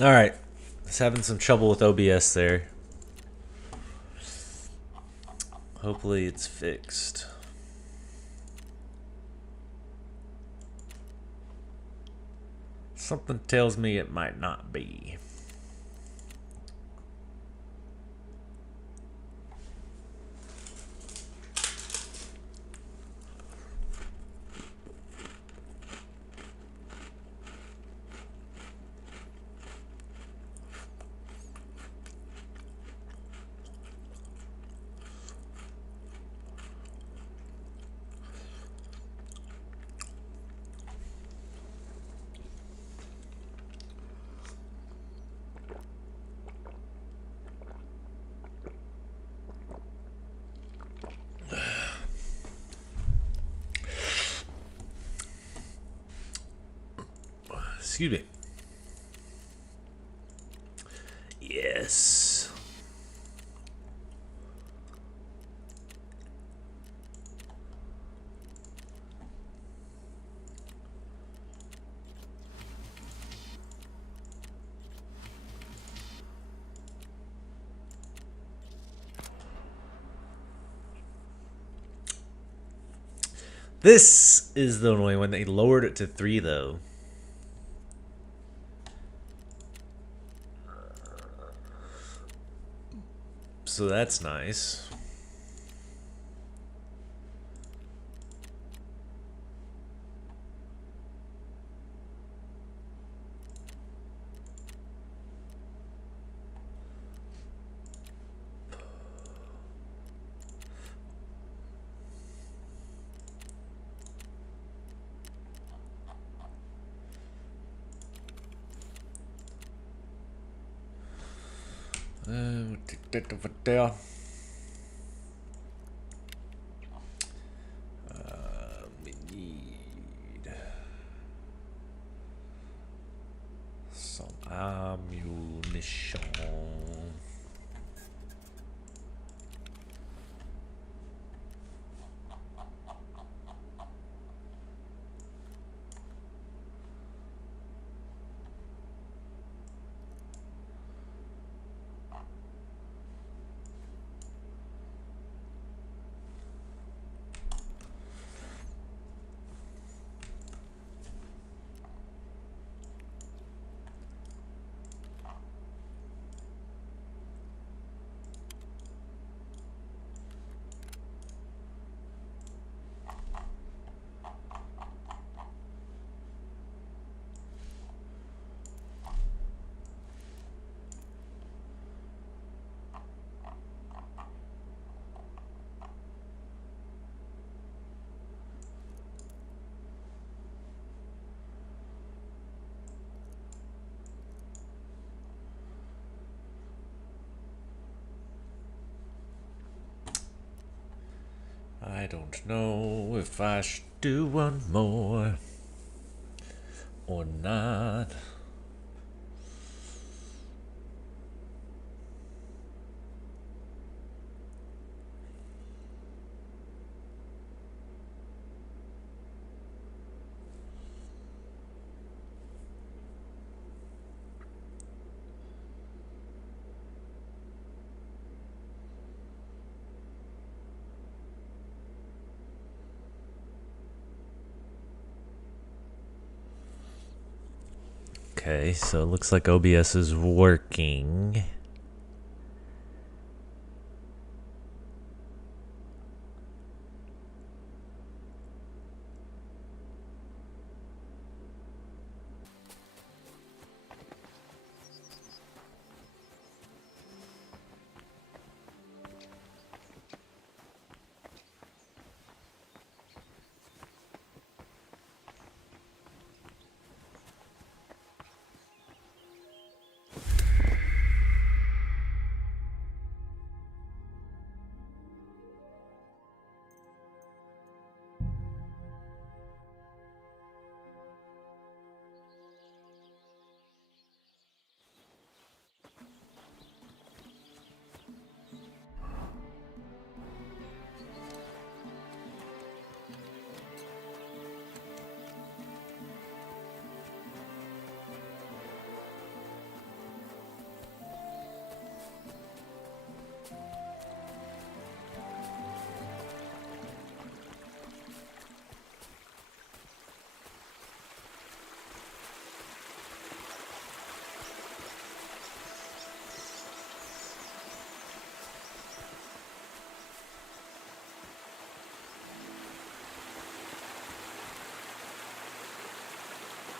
All right. I was having some trouble with OBS there. Hopefully it's fixed. Something tells me it might not be. Excuse me. Yes. This is the annoying one. They lowered it to 3 though. So that's nice. Take that over there. We need some ammunition. I don't know if I should do one more or not. Okay, so it looks like OBS is working.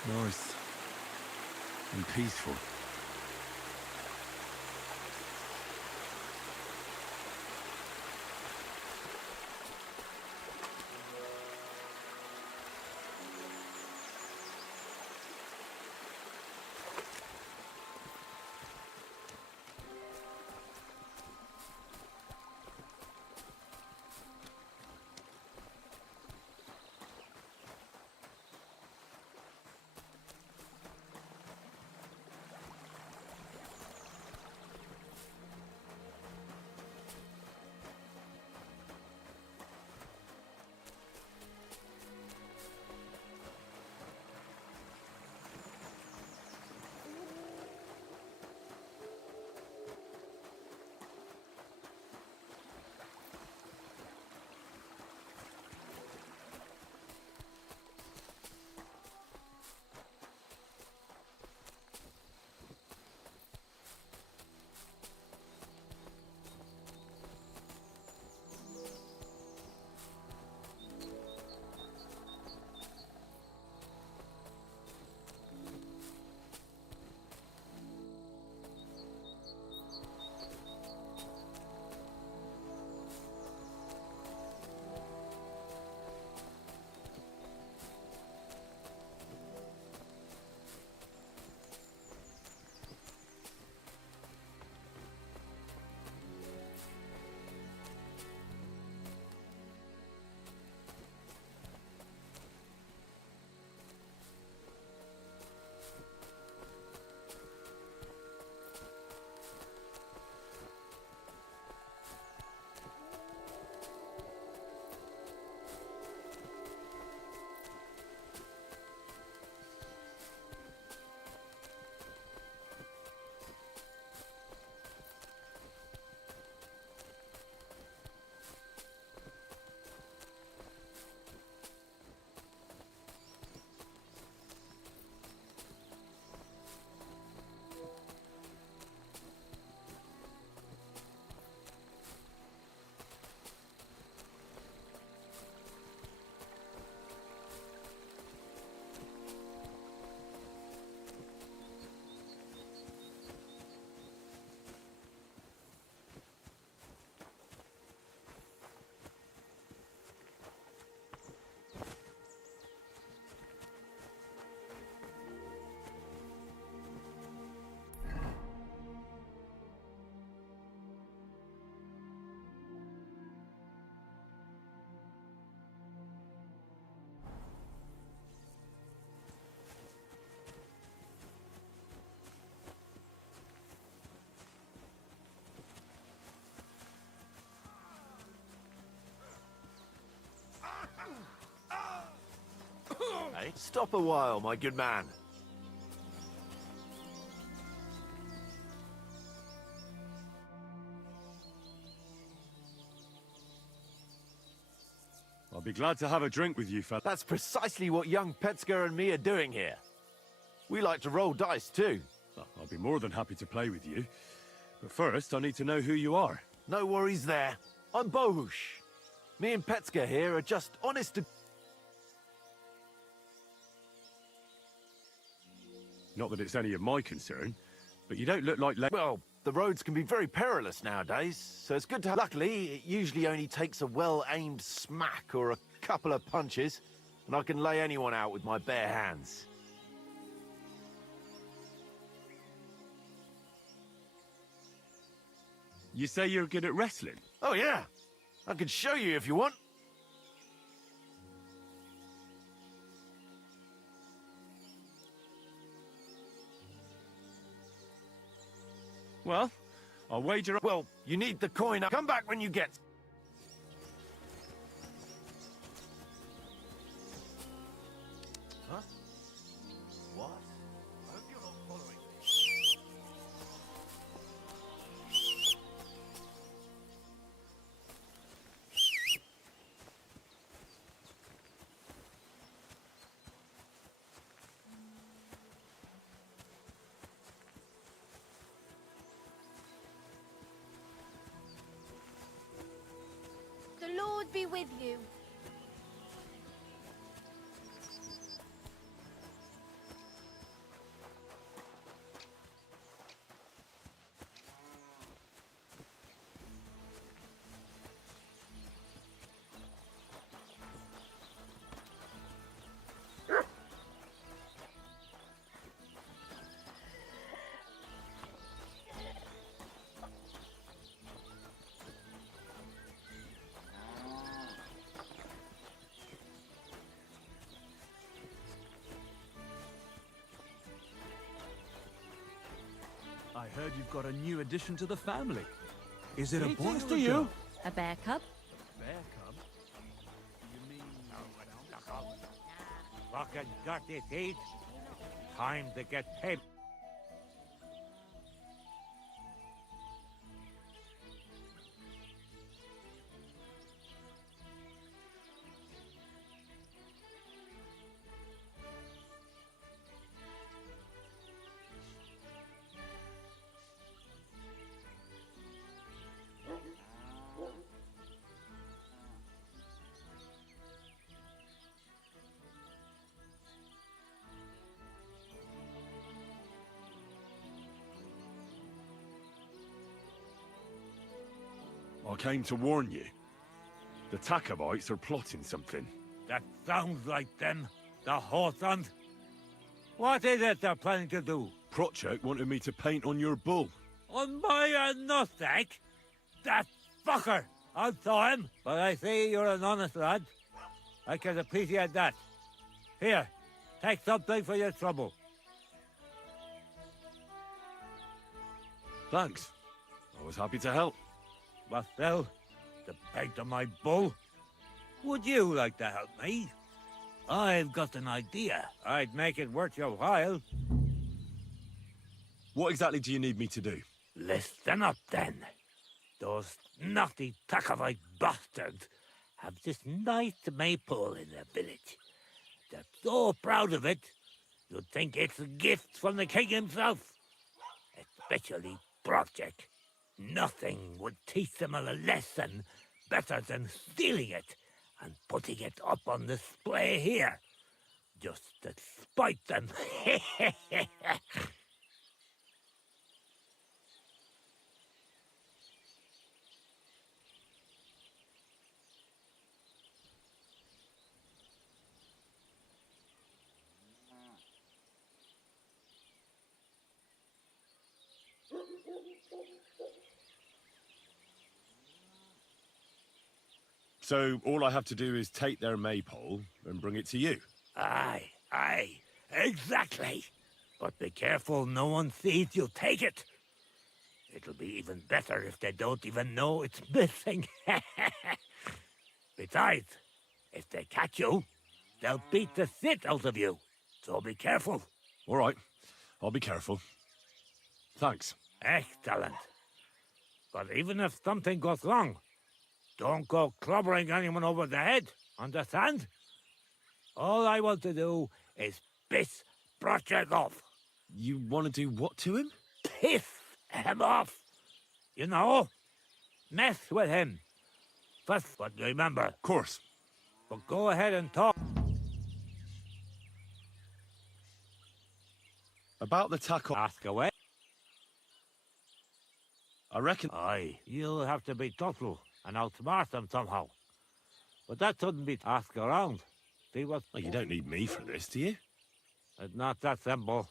Nice. And peaceful. Hey, stop a while, my good man. I'll be glad to have a drink with you, fella. That's precisely what young Petska and me are doing here. We like to roll dice too. I'll be more than happy to play with you. But first, I need to know who you are. No worries there. I'm Bohush. Me and Petska here are just honest to... Not that it's any of my concern, but you don't look like... Well, the roads can be very perilous nowadays, so it's good to have... Luckily, it usually only takes a well-aimed smack or a couple of punches, and I can lay anyone out with my bare hands. You say you're good at wrestling? Oh, yeah. I can show you if you want. Well, I'll wager... Well, you need the coin. Come back when you get... Huh? What? I hope you're not following me. The Lord be with you. I heard you've got a new addition to the family. Is it a boy Greetings or to a you. girl? A bear cub? Bear cub? You mean... Fucking dirty teeth. Time to get paid. I came to warn you. The Tacobites are plotting something. That sounds like them. The Hawthorns. What is it they're planning to do? Prochek wanted me to paint on your bull. On my nutsack? That fucker! I saw him, but I see you're an honest lad. I can appreciate that. Here, take something for your trouble. Thanks. I was happy to help. But still, the paint on my bull. Would you like to help me? I've got an idea. I'd make it worth your while. What exactly do you need me to do? Listen up, then. Those naughty Takovite bastards have this nice maypole in their village. They're so proud of it, you'd think it's a gift from the king himself. Especially Project. Nothing would teach them a lesson better than stealing it and putting it up on display here. Just to spite them. So all I have to do is take their maypole and bring it to you. Aye, exactly. But be careful no one sees you take it. It'll be even better if they don't even know it's missing. Besides, if they catch you, they'll beat the shit out of you. So be careful. All right, I'll be careful. Thanks. Excellent. But even if something goes wrong, don't go clobbering anyone over the head, understand? All I want to do is piss Project off. You want to do what to him? Piss him off! You know? Mess with him. First, but remember, Of course. but go ahead and talk. About the taco, Ask away. I reckon... Aye, you'll have to be thoughtful and outsmart them somehow. But that shouldn't be ask around. See what? Oh, you don't need me for this, do you? It's not that simple.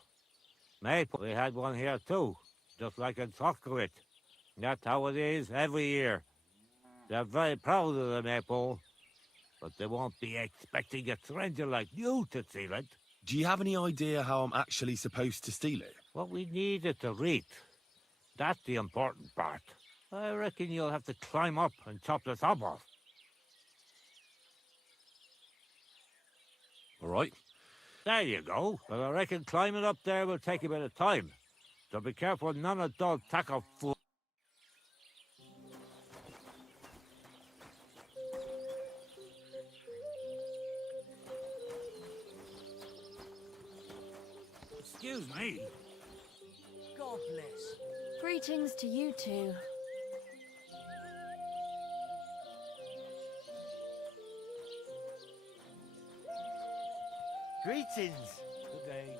Maple, we had one here too, just like in Sockowit. That's how it is every year. They're very proud of the Maple, but they won't be expecting a stranger like you to steal it. Do you have any idea how I'm actually supposed to steal it? What we need is to read. That's the important part. I reckon you'll have to climb up and chop the top off. All right. There you go. But I reckon climbing up there will take a bit of time. So be careful none of those tackle fools. Excuse me. God bless. Greetings to you two. Greetings. Good day.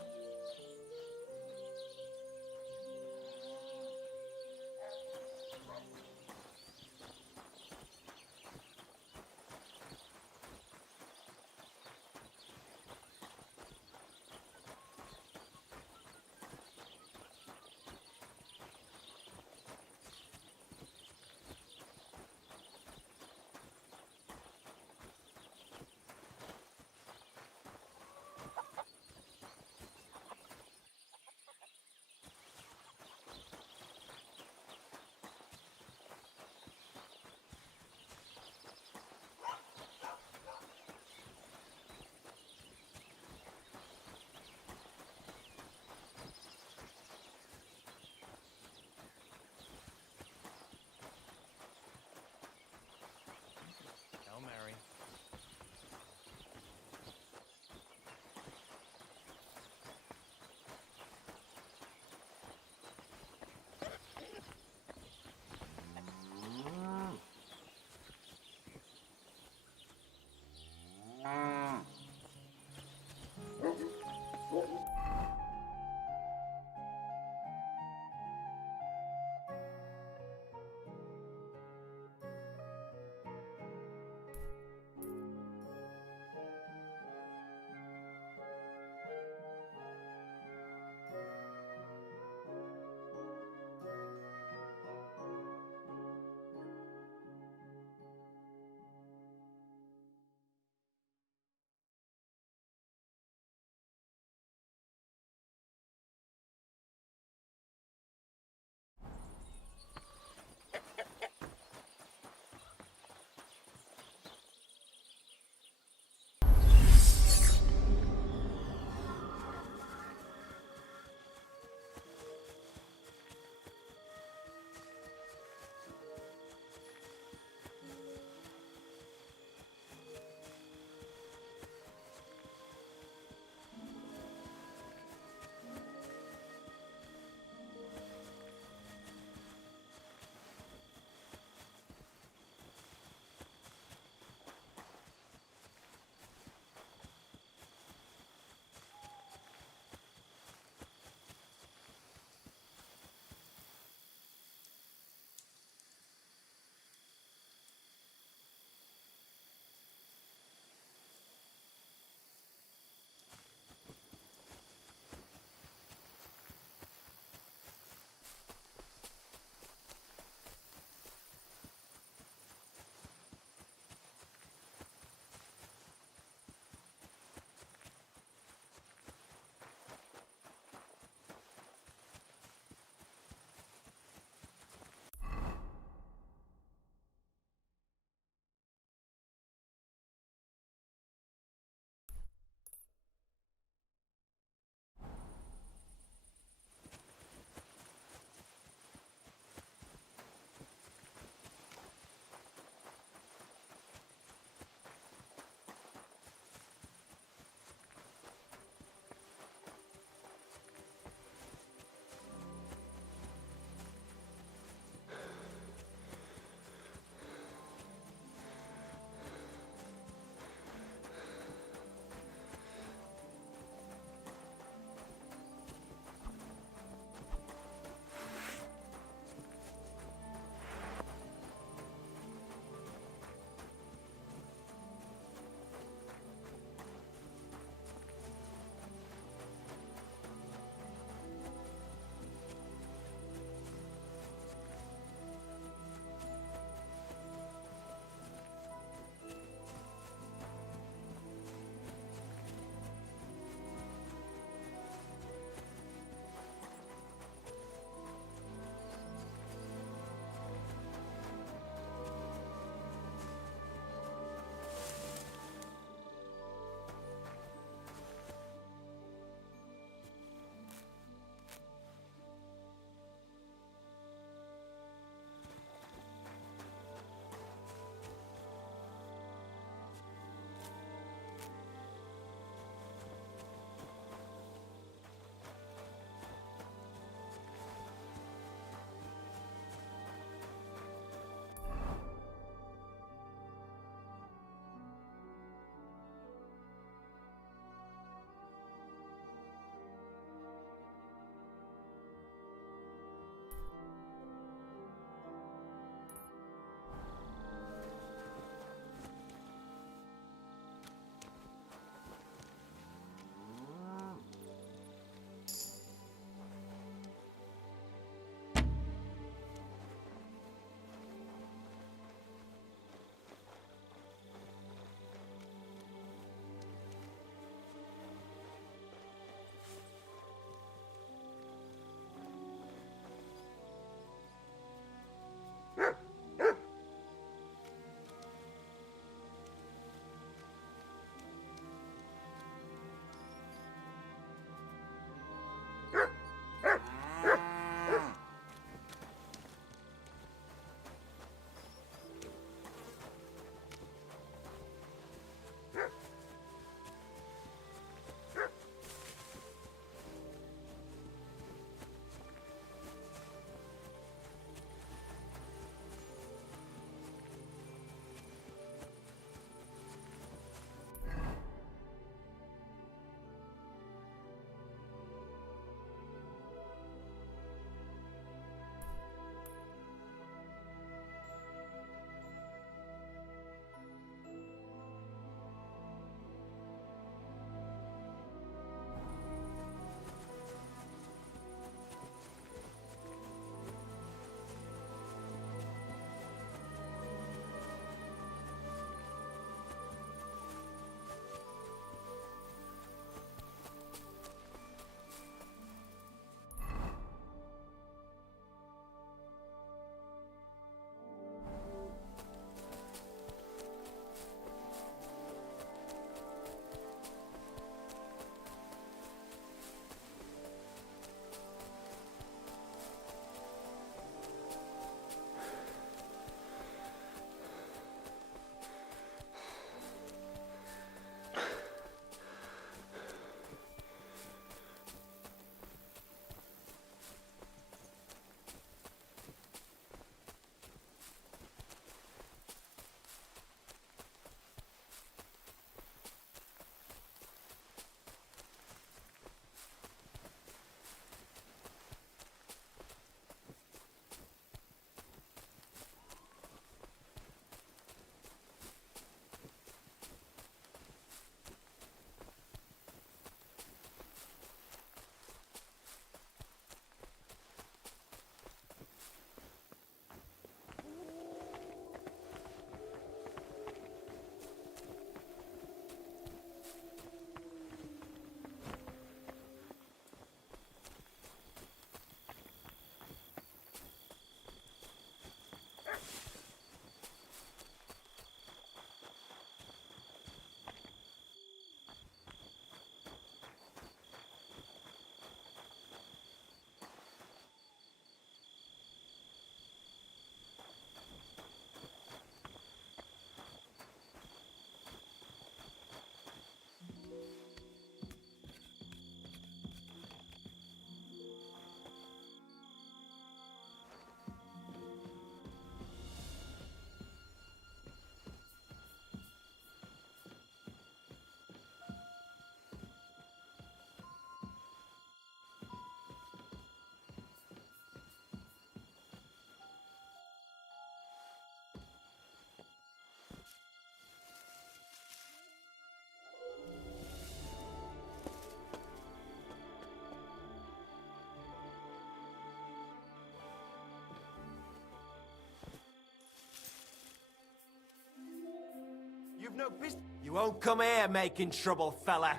no business. You won't come here making trouble, fella.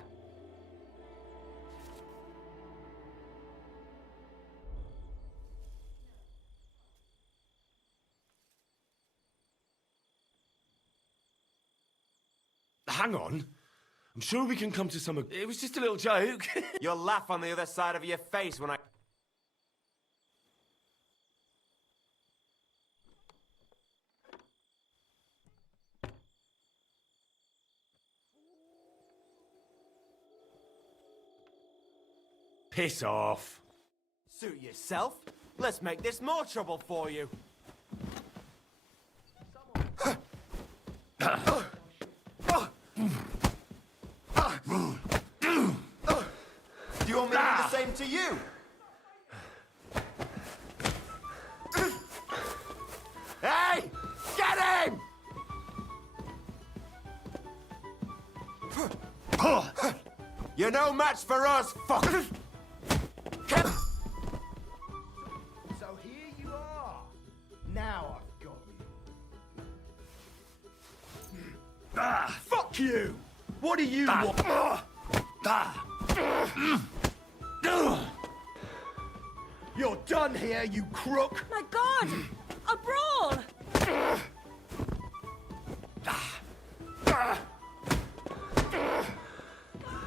Hang on. I'm sure we can come to some... It was just a little joke. You'll laugh on the other side of your face when I... Piss off. Suit yourself. Let's make this more trouble for you. Do you want me to do the same to you? Hey! Get him! You're no match for us, fuck! So here you are. Now I've got you. Fuck you! What do you want? You're done here, you crook! My God! A brawl!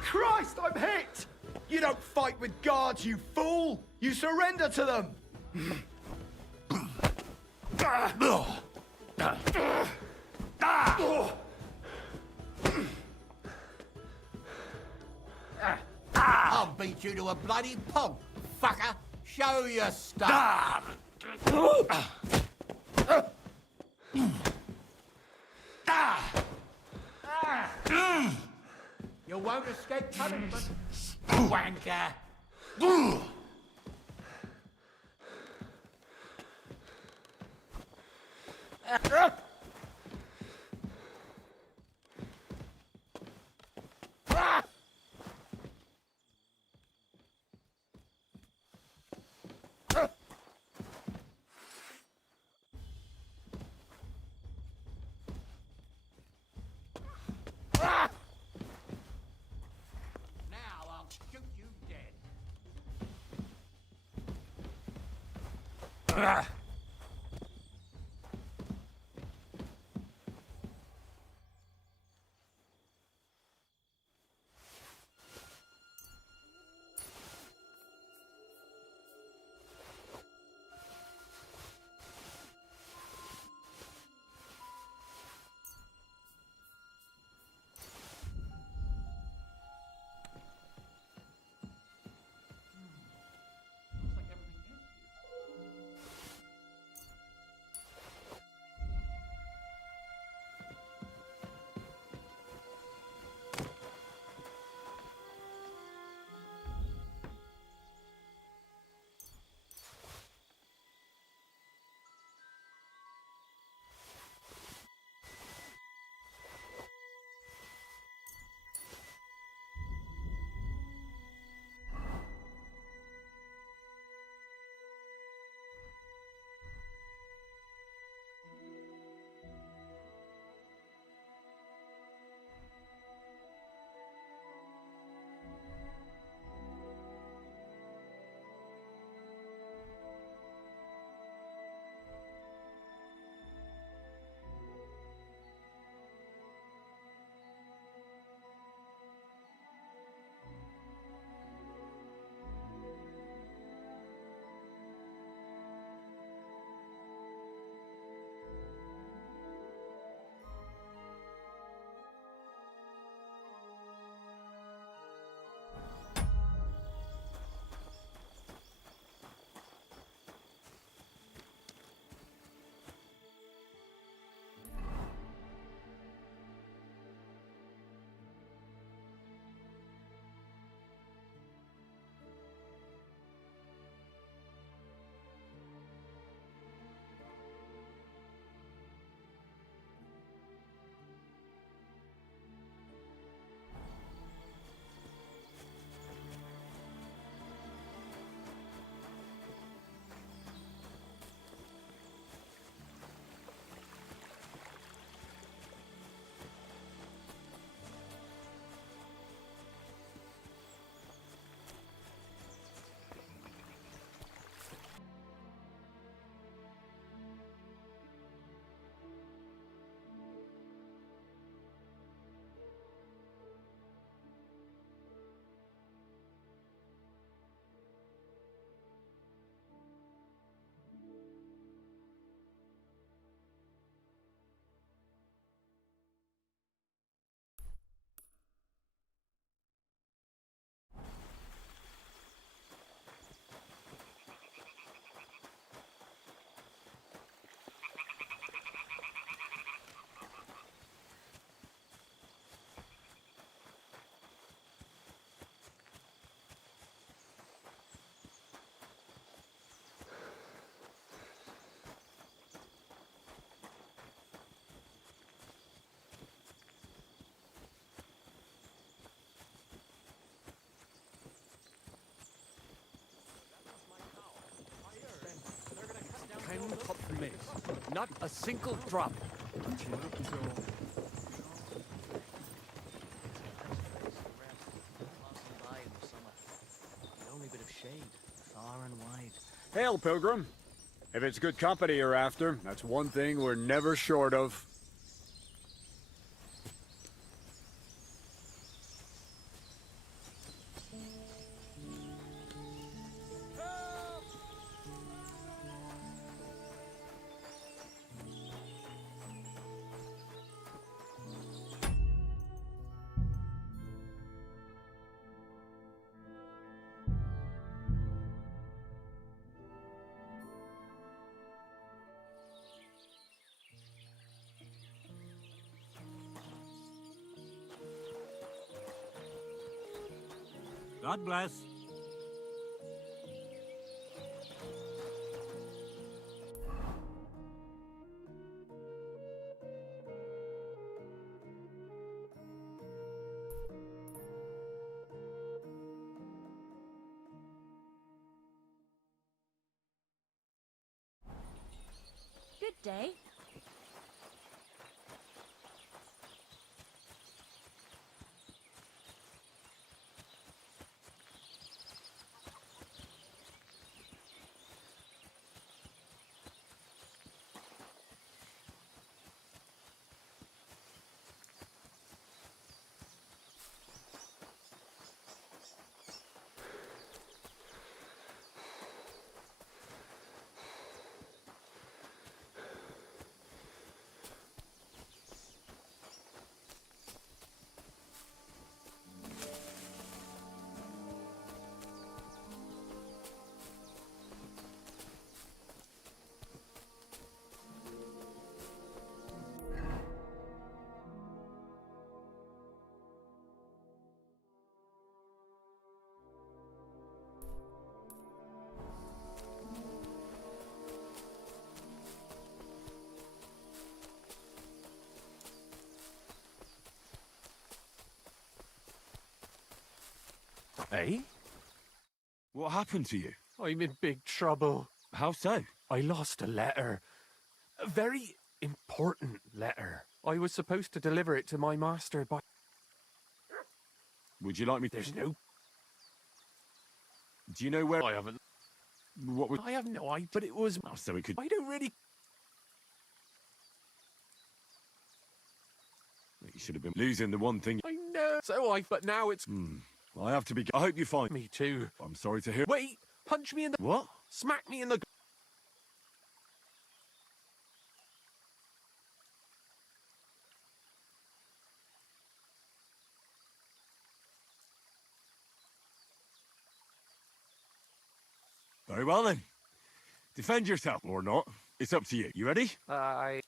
Christ, I'm hit! You don't fight with guards, you fool! You surrender to them! I'll beat you to a bloody pulp, fucker. Show your stuff. You won't escape punishment, wanker. Now I'll shoot you dead. Not a single drop. Hail, Pilgrim. If it's good company you're after, that's one thing we're never short of. God bless. Good day. Eh? What happened to you? I'm in big trouble. How so? I lost a letter. A very important letter. I was supposed to deliver it to my master, but Would you like me to... there's no... Do you know where... I haven't... What was... I have no idea, but it was... Oh, so it could... I don't really... You should have been losing the one thing... I know. But now it's... I have to be... I hope you find... Me too. I'm sorry to hear... Wait! Punch me in the... What? Smack me in the... Very well then. Defend yourself or not. It's up to you. You ready? I...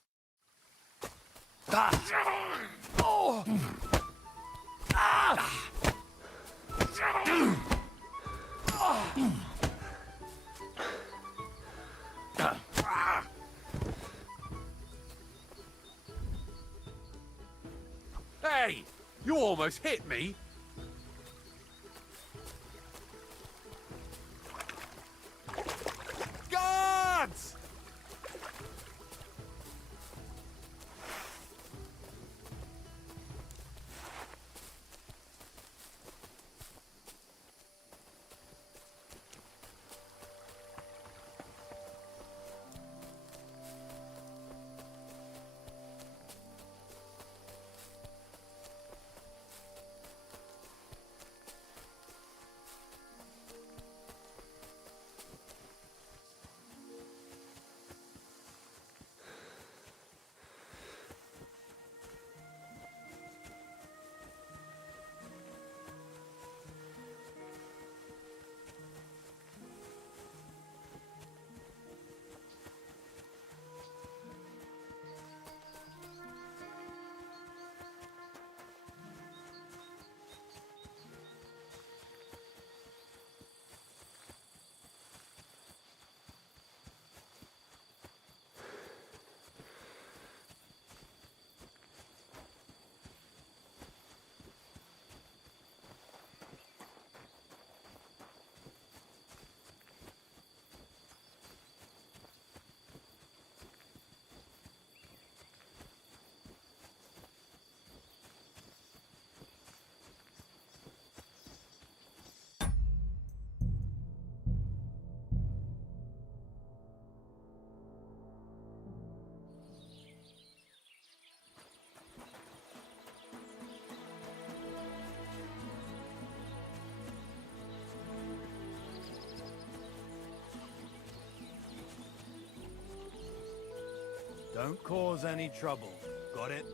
Hey! You almost hit me! Guards! Don't cause any trouble. Got it?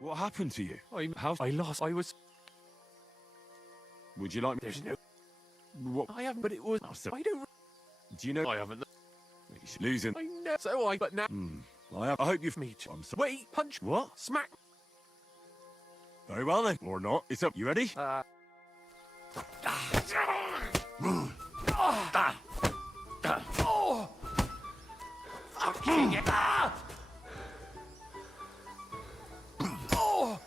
What happened to you? I lost. I was. Would you like me? There's no. What? I haven't, but it was. I don't. Do you know I haven't? He's losing. I know. So I. But now. I hope you've. Me too. I'm sorry. Wait. Punch. What? Smack. Very well then. Or not. It's up. You ready? Oh! Fucking it! Oh! Oh!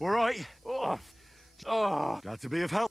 All right. Oh! Glad to be of help.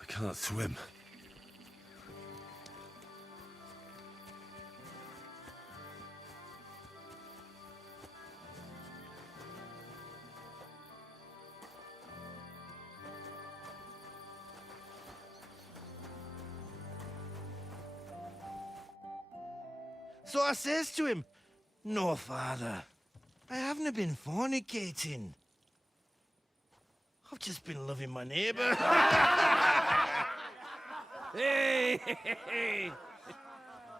I can't swim. So I says to him, "No, father, I haven't been fornicating. I've just been loving my neighbour." Hey!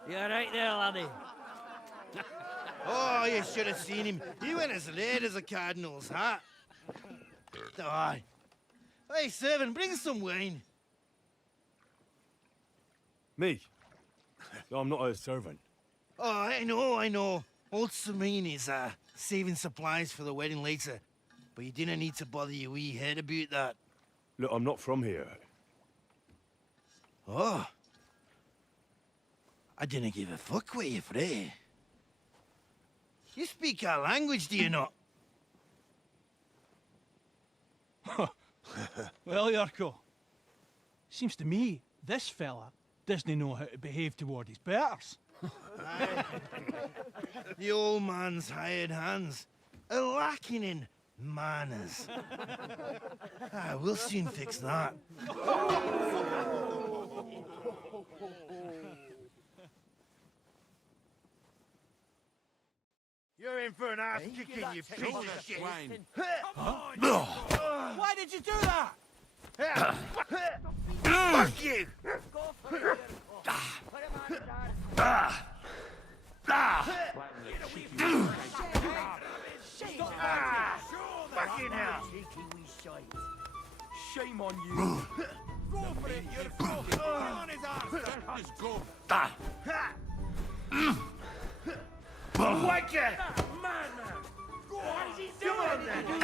You alright there, laddie? Oh, you should have seen him. He went as late as a cardinal's hat. Oh, aye. Hey, servant, bring some wine. Me? I'm not a servant. Oh, I know. Old Samine is saving supplies for the wedding later. But you didn't need to bother your wee head about that. Look, I'm not from here. Oh. I didn't give a fuck what you pray. You speak our language, do you not? Well, Yurko, seems to me this fella doesn't know how to behave toward his betters. The old man's hired hands are lacking in manners. We'll soon fix that. You're in for an ass kicking, you piece of shit. Why did you do that? Fuck you! Fucking hell! Shame on you. Go for it, you're fucking on his ass. Let's go. Whack it! Man, What is he doing then? I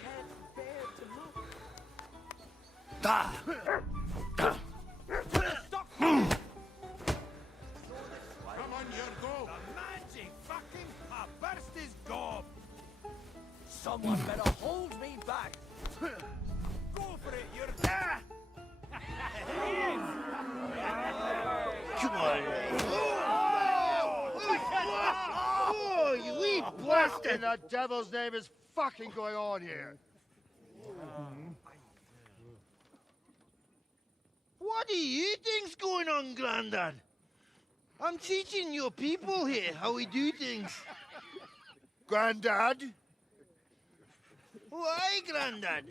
can't bear to look. Stop. Come on, Yurko. The magic fucking burst his gob. Someone better hold me back. Go for it, Yurko. Come on. Oh, you wee What in the devil's name is fucking going on here? What do you think's going on, Grandad? I'm teaching your people here how we do things. Grandad? Why, Grandad?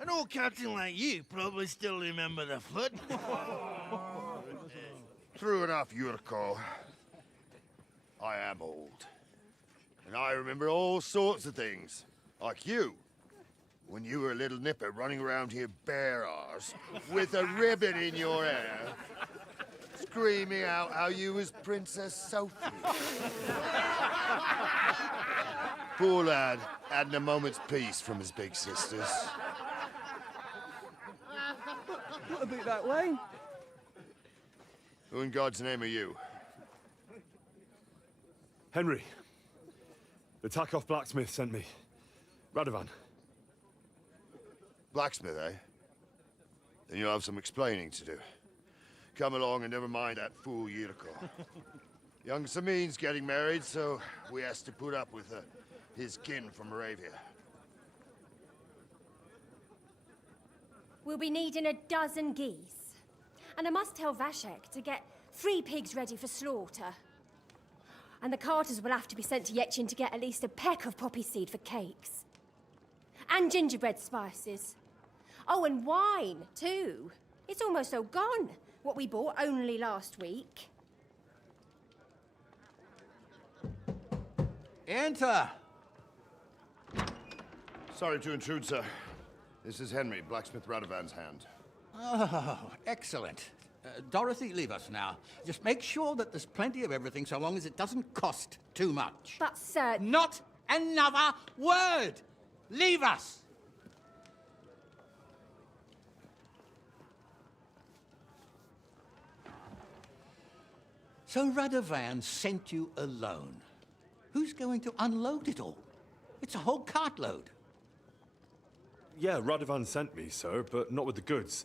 An old captain like you probably still remember the flood. True enough, Yurko. I am old. And I remember all sorts of things. Like you. When you were a little nipper running around here bare arse, with a ribbon in your hair, screaming out how you was Princess Sophie. Poor lad, hadn't a moment's peace from his big sisters. What about that line? Who in God's name are you? Henry. The Takov blacksmith sent me. Radovan. Blacksmith, eh? Then you'll have some explaining to do. Come along and never mind that fool Yurko. Young Samin's getting married, so we has to put up with his kin from Moravia. We'll be needing 12 geese. And I must tell Vashek to get 3 pigs ready for slaughter. And the carters will have to be sent to Yetchin to get at least a peck of poppy seed for cakes. And gingerbread spices. Oh, and wine, too. It's almost all gone, what we bought only last week. Enter! Sorry to intrude, sir. This is Henry, blacksmith Radovan's hand. Oh, excellent. Dorothy, leave us now. Just make sure that there's plenty of everything so long as it doesn't cost too much. But, sir... Not another word! Leave us! So Radovan sent you alone. Who's going to unload it all? It's a whole cartload. Yeah, Radovan sent me, sir, but not with the goods.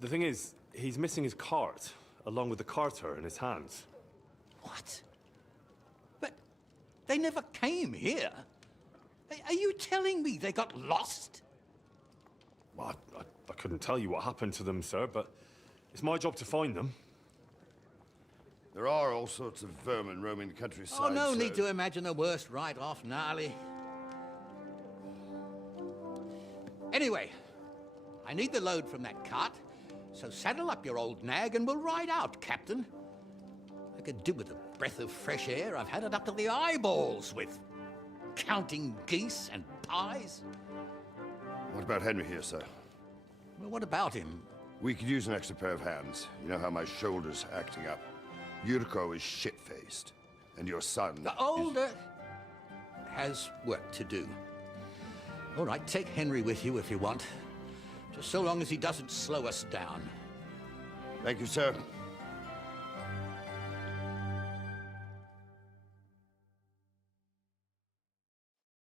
The thing is, he's missing his cart, along with the carter in his hands. What? But they never came here. Are you telling me they got lost? Well, I couldn't tell you what happened to them, sir, but it's my job to find them. There are all sorts of vermin roaming the countryside. Oh, no so... need to imagine the worst right off, gnarly. Anyway, I need the load from that cart, so saddle up your old nag and we'll ride out, Captain. I could do with a breath of fresh air. I've had it up to the eyeballs with counting geese and pies. What about Henry here, sir? Well, what about him? We could use an extra pair of hands. You know how my shoulder's acting up. Yurko is shit-faced, and your son The older has work to do. All right, take Henry with you if you want. Just so long as he doesn't slow us down. Thank you, sir.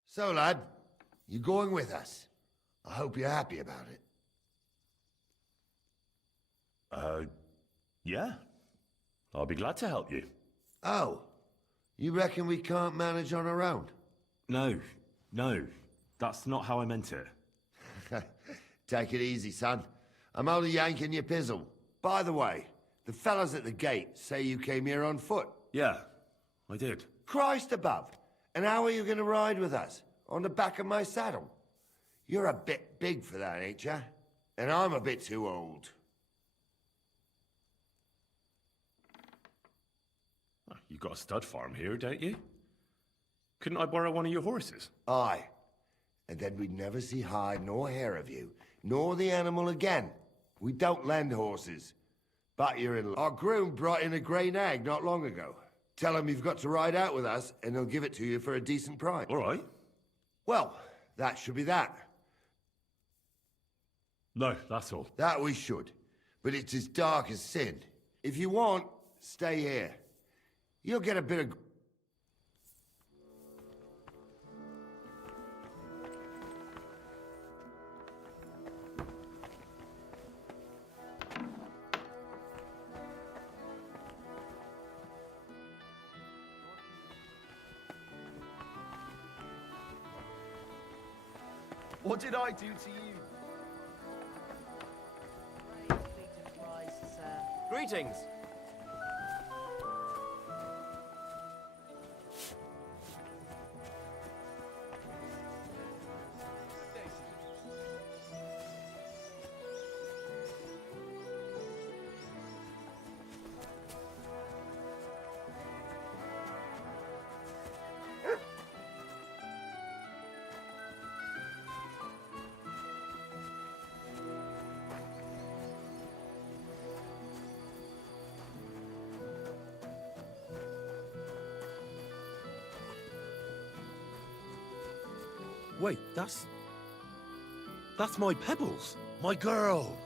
So, lad, you going with us? I hope you're happy about it. Yeah. I'll be glad to help you. Oh, you reckon we can't manage on our own? No, that's not how I meant it. Take it easy, son. I'm only yanking your pizzle. By the way, the fellas at the gate say you came here on foot. Yeah, I did. Christ above! And how are you going to ride with us? On the back of my saddle? You're a bit big for that, ain't ya? And I'm a bit too old. You've got a stud farm here, don't you? Couldn't I borrow one of your horses? Aye. And then we'd never see hide nor hair of you, nor the animal again. We don't lend horses. But you're in... Our groom brought in a grey nag not long ago. Tell him you've got to ride out with us, and he'll give it to you for a decent price. All right. Well, that should be that. No, that's all. That we should. But it's as dark as sin. If you want, stay here. You'll get a bit of... What did I do to you? Greetings. Wait, that's my Pebbles. My girl!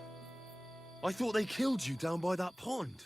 I thought they killed you down by that pond.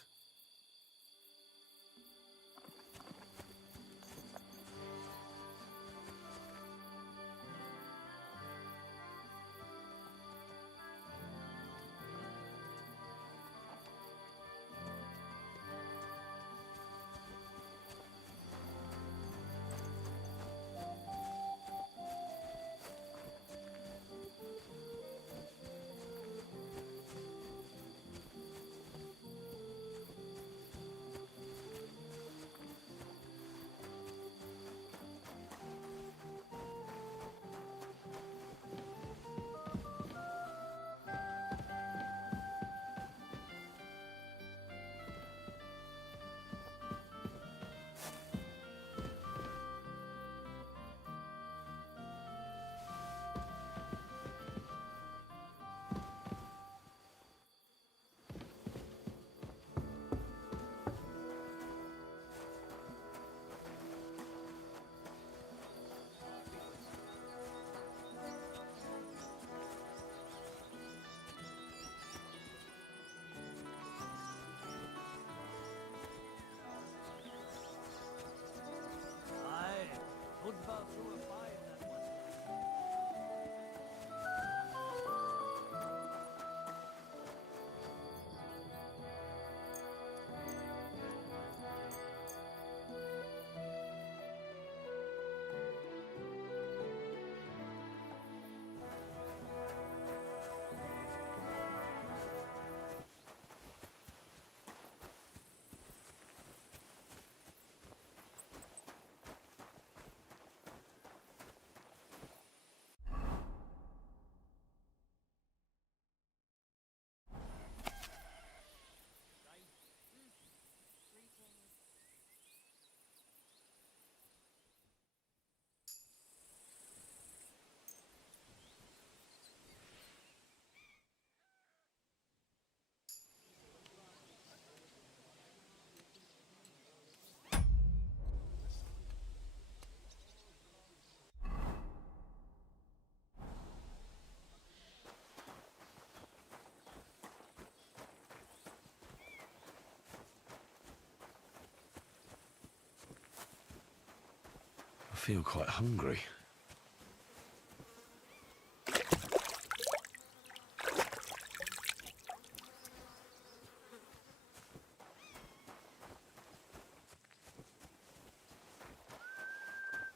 feel quite hungry.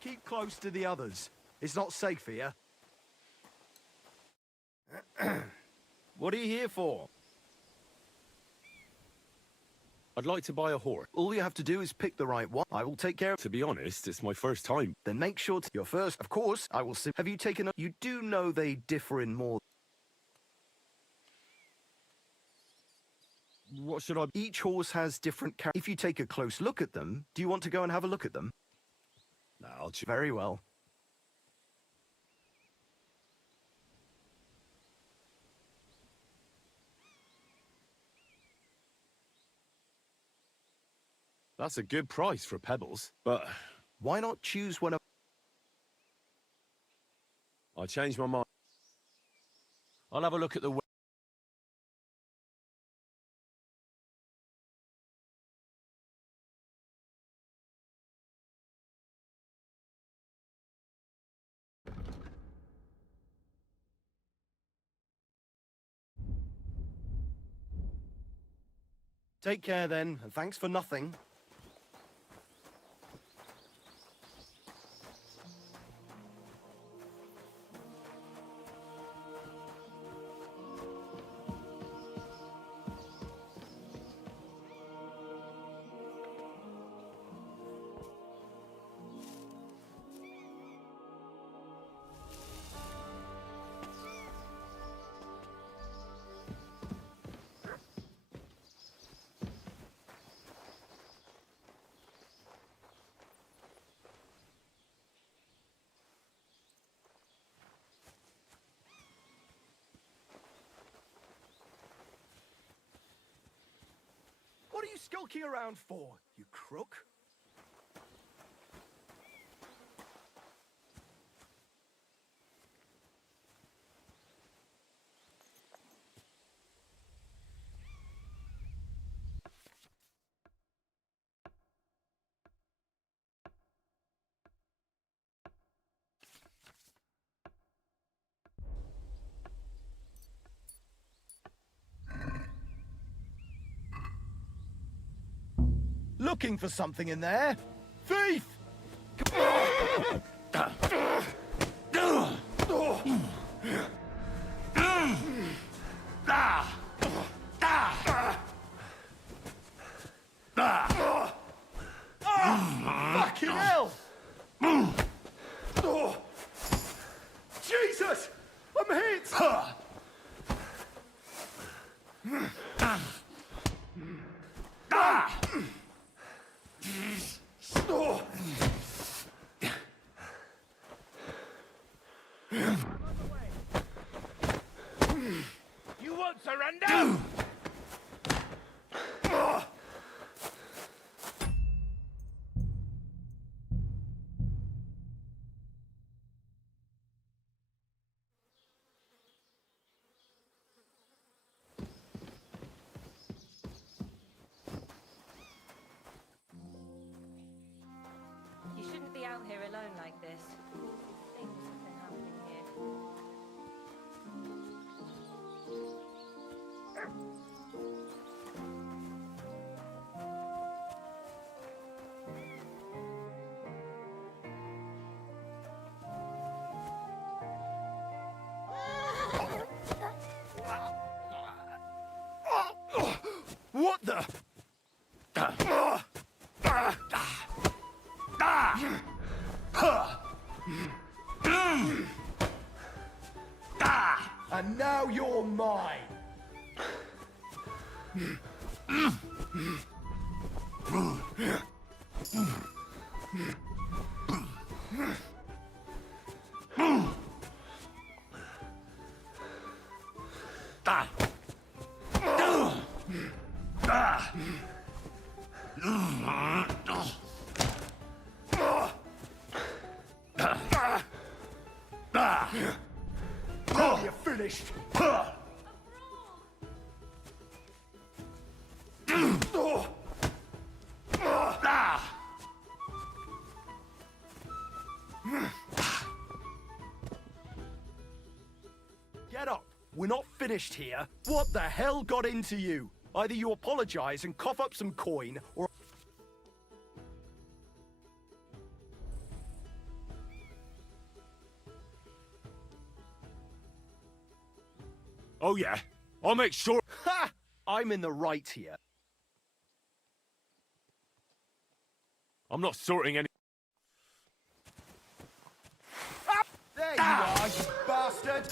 Keep close to the others. It's not safe here. What are you here for? I'd like to buy a horse. All you have to do is pick the right one. I will take care of... To be honest, it's my first time. Then make sure to... You're first. Of course, I will see... Have you taken a... You do know they differ in more... What should I... Each horse has different If you take a close look at them, do you want to go and have a look at them? Nah, I'll... Very well. That's a good price for pebbles, but... Why not choose one of... I changed my mind. I'll have a look at the... Take care then, and thanks for nothing. What are you skulking around for, you crook? Looking for something in there? Thief! Fucking hell! Jesus! I'm hit! You won't surrender? You shouldn't be out here alone like this. Things have been happening here. What the? And now you're mine. Now you're finished. finished here, what the hell got into you? Either you apologize and cough up some coin, or... Oh yeah, I'll make sure. Ha! I'm in the right here. I'm not sorting any. There you are, you bastard!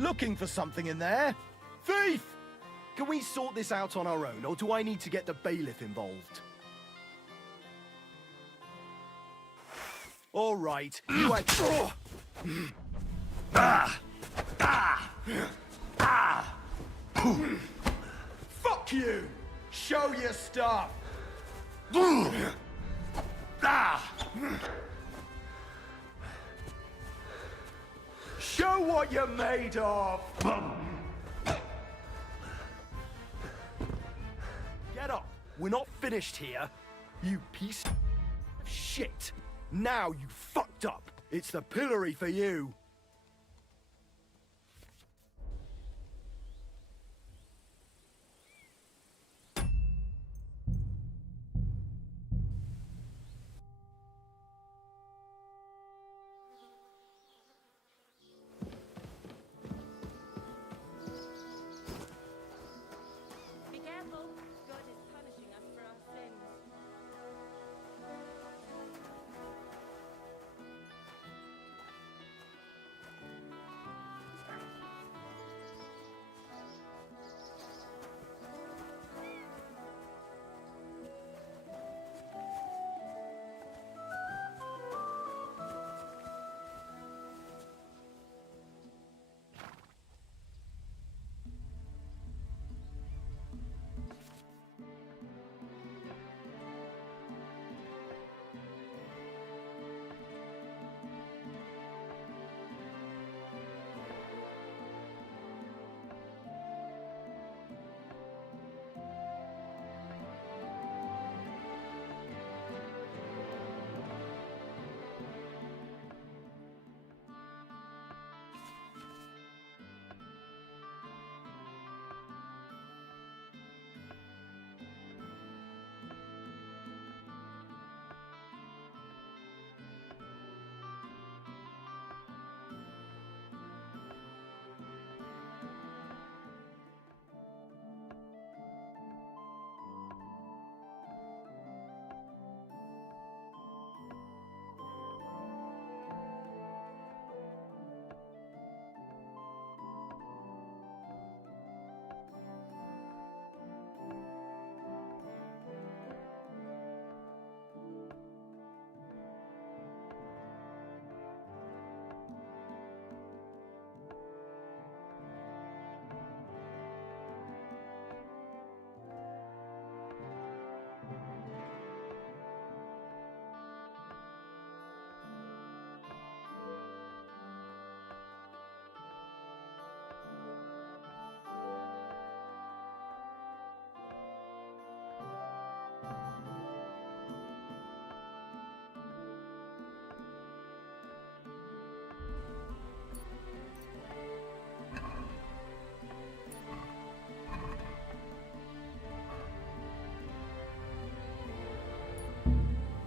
Looking for something in there? Thief! Can we sort this out on our own, or do I need to get the bailiff involved? All right, you had... Fuck you! Show your stuff! Show what you're made of! Get up! We're not finished here. You piece of shit! Now you fucked up! It's the pillory for you! Be careful. God is punishing us for our sins.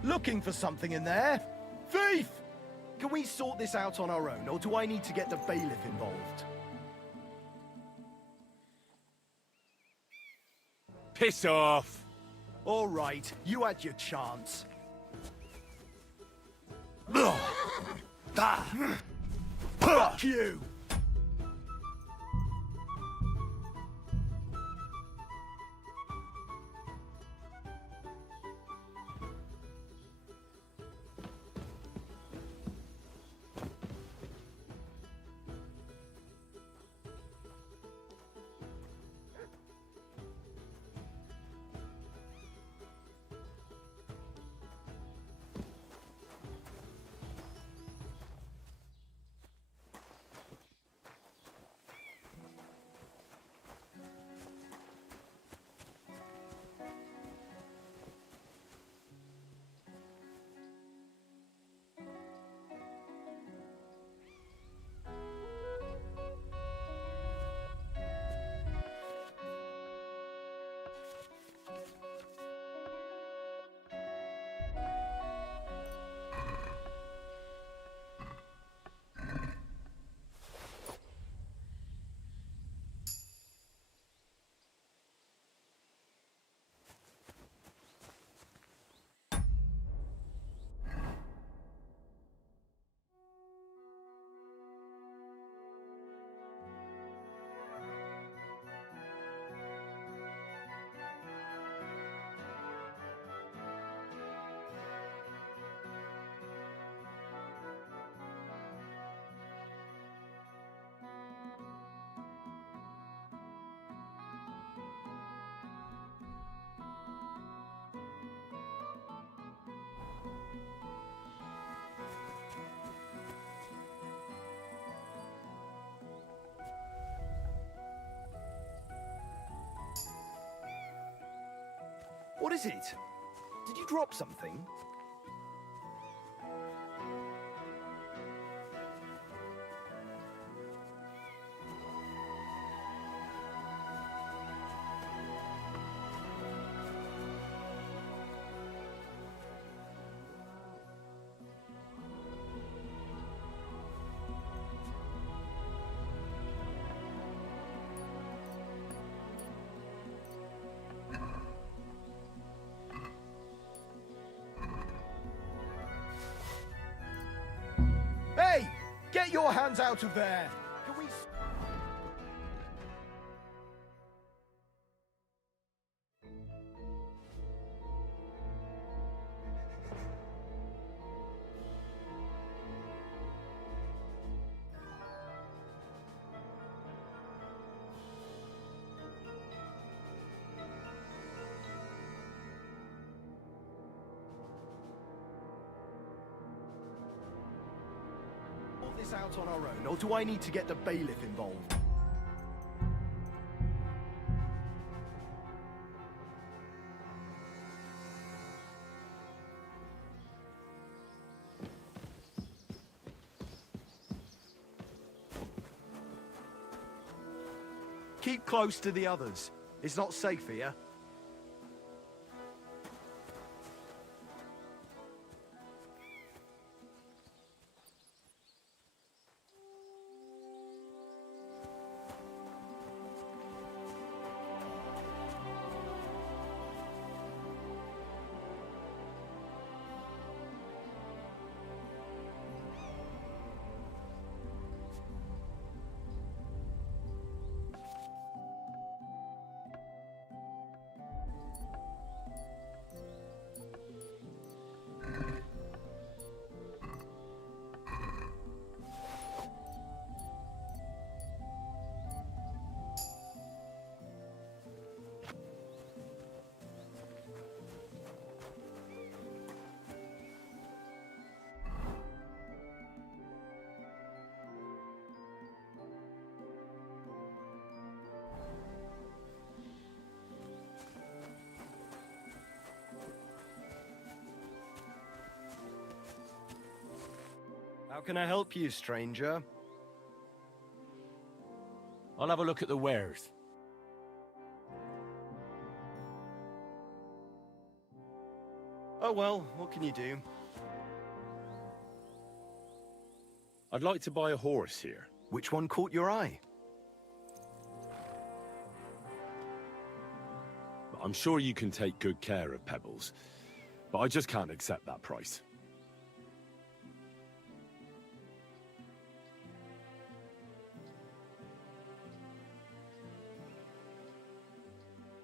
Looking for something in there? Thief! Can we sort this out on our own, or do I need to get the bailiff involved? Piss off! All right, you had your chance. Fuck you! What is it? Did you drop something? Hey! Get your hands out of there! Can we... sort this out on our own, or do I need to get the bailiff involved? Keep close to the others. It's not safe here. How can I help you, stranger? I'll have a look at the wares. Oh well, what can you do? I'd like to buy a horse here. Which one caught your eye? I'm sure you can take good care of Pebbles, but I just can't accept that price.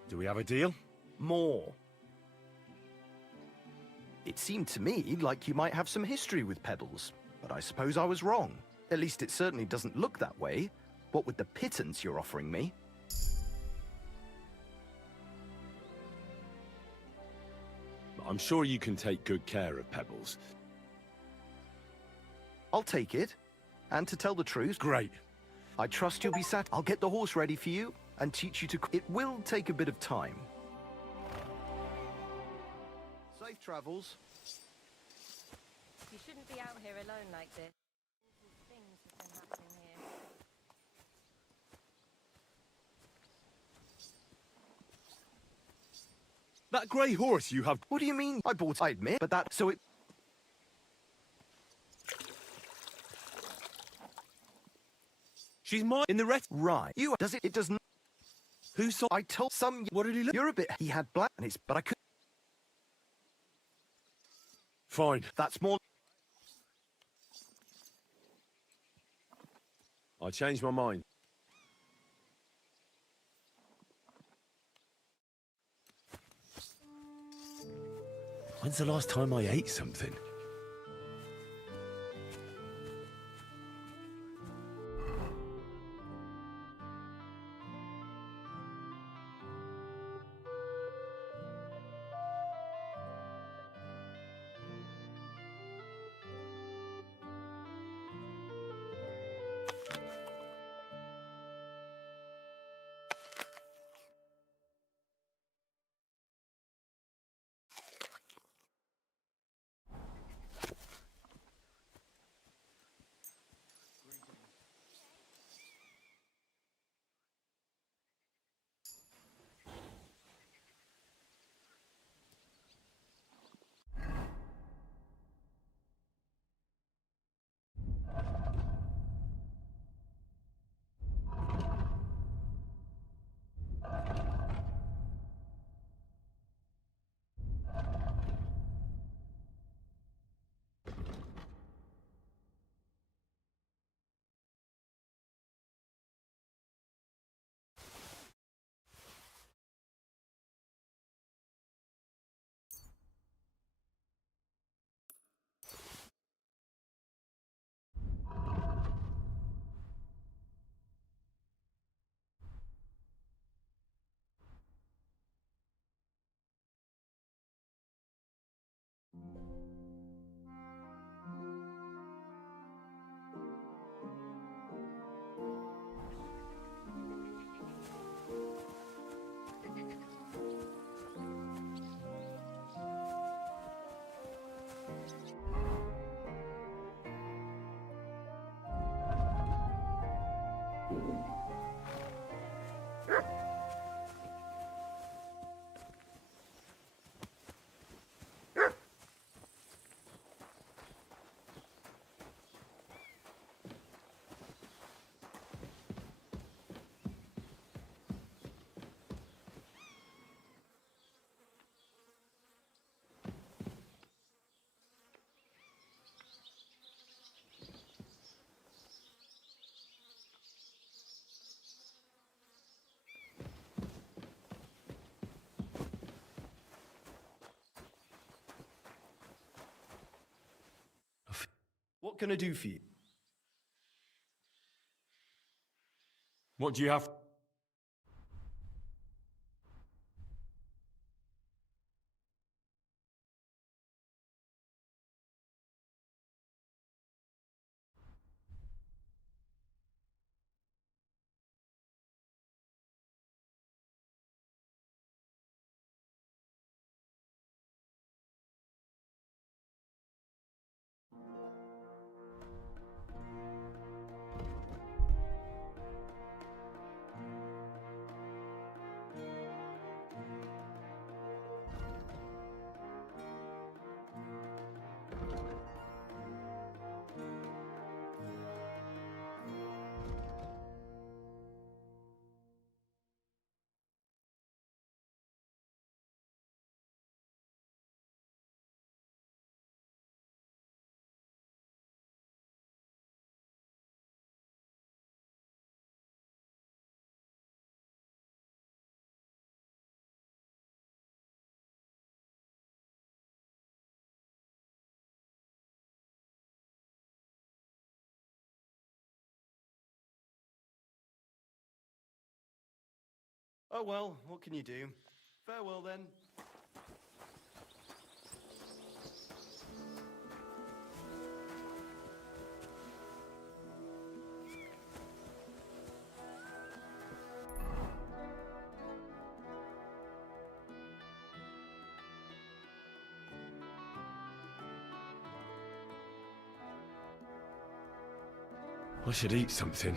Do we have a deal? More. It seemed to me like you might have some history with Pebbles, but I suppose I was wrong. At least it certainly doesn't look that way. What with the pittance you're offering me? I'm sure you can take good care of Pebbles. I'll take it. And to tell the truth... Great. I trust you'll be sat. I'll get the horse ready for you and teach you to... It will take a bit of time. Safe travels. You shouldn't be out here alone like this. Awful things have been happening here. That grey horse you have... What do you mean? I admit, but that... So it... She's mine in the rest. Right. You... Does it... It doesn't... Who saw... I told some... What did he look... You're a bit... He had black and it's... But I could... Fine. That's more... I changed my mind. When's the last time I ate something? What can I do for you? What do you have? Oh well, what can you do? Farewell then. I should eat something.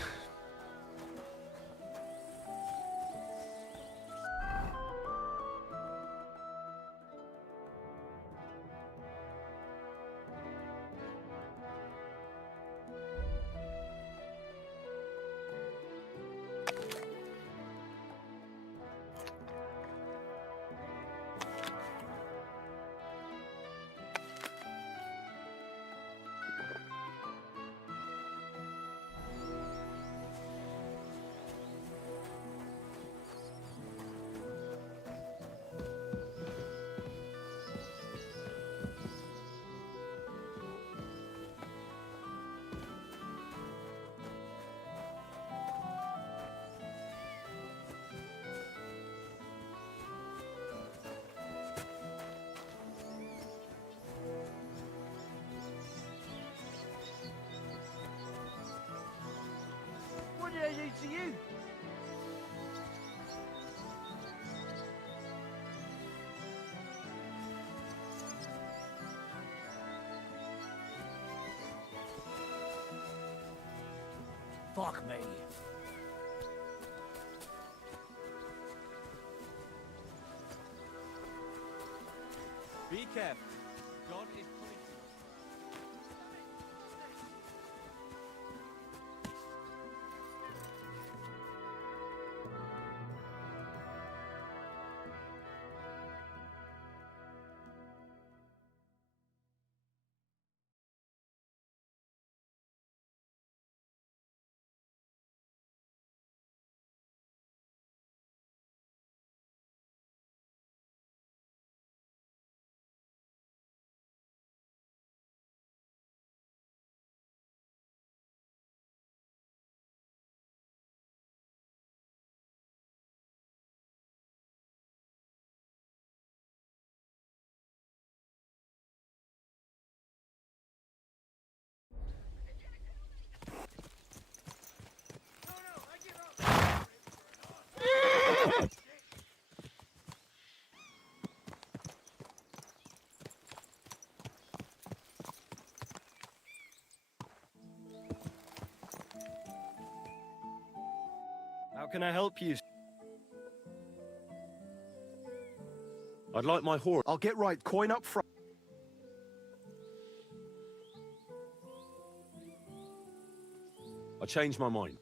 What did I do to you? Fuck me. Be careful. God is coming to us. How can I help you? I'd like my horse. I'll get right. Coin up front. I changed my mind.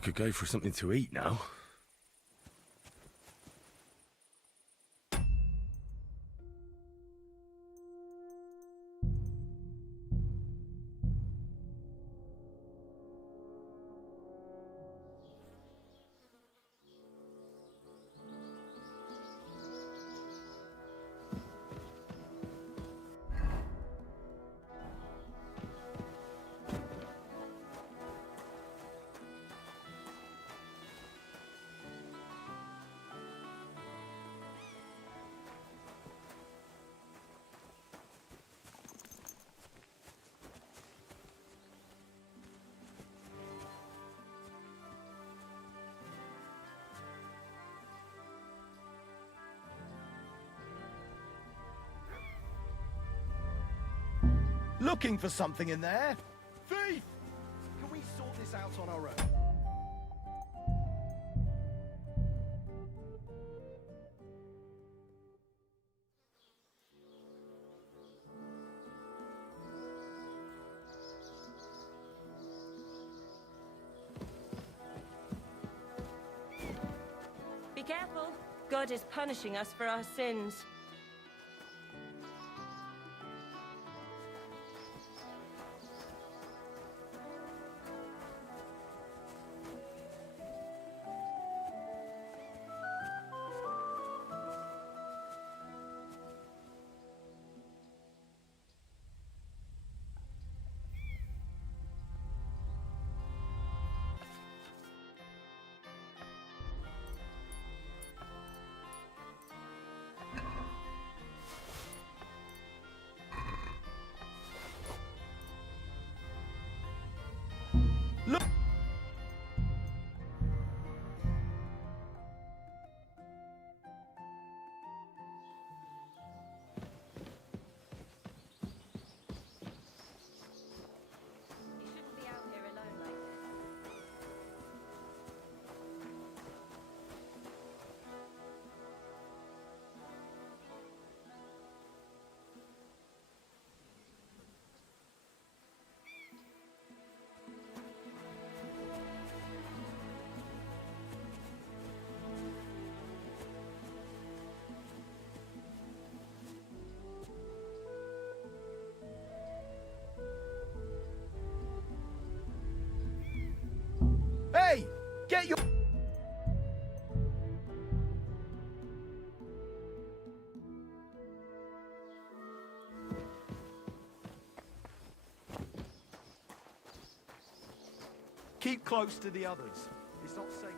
I could go for something to eat now. Looking for something in there? Thief! Can we sort this out on our own? Be careful. God is punishing us for our sins. Look! You shouldn't be out here alone like this. Hey! Get your... Keep close to the others. It's not safe here.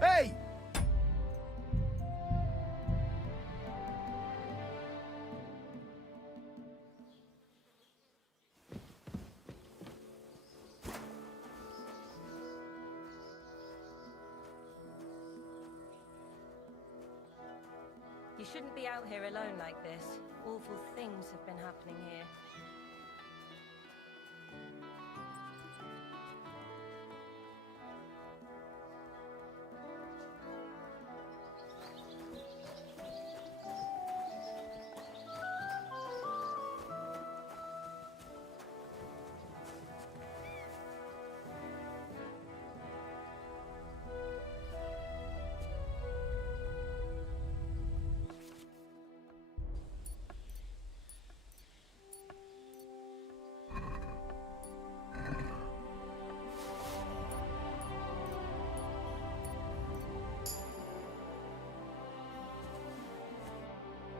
Hey! You shouldn't be out here alone like this. Awful things have been happening here.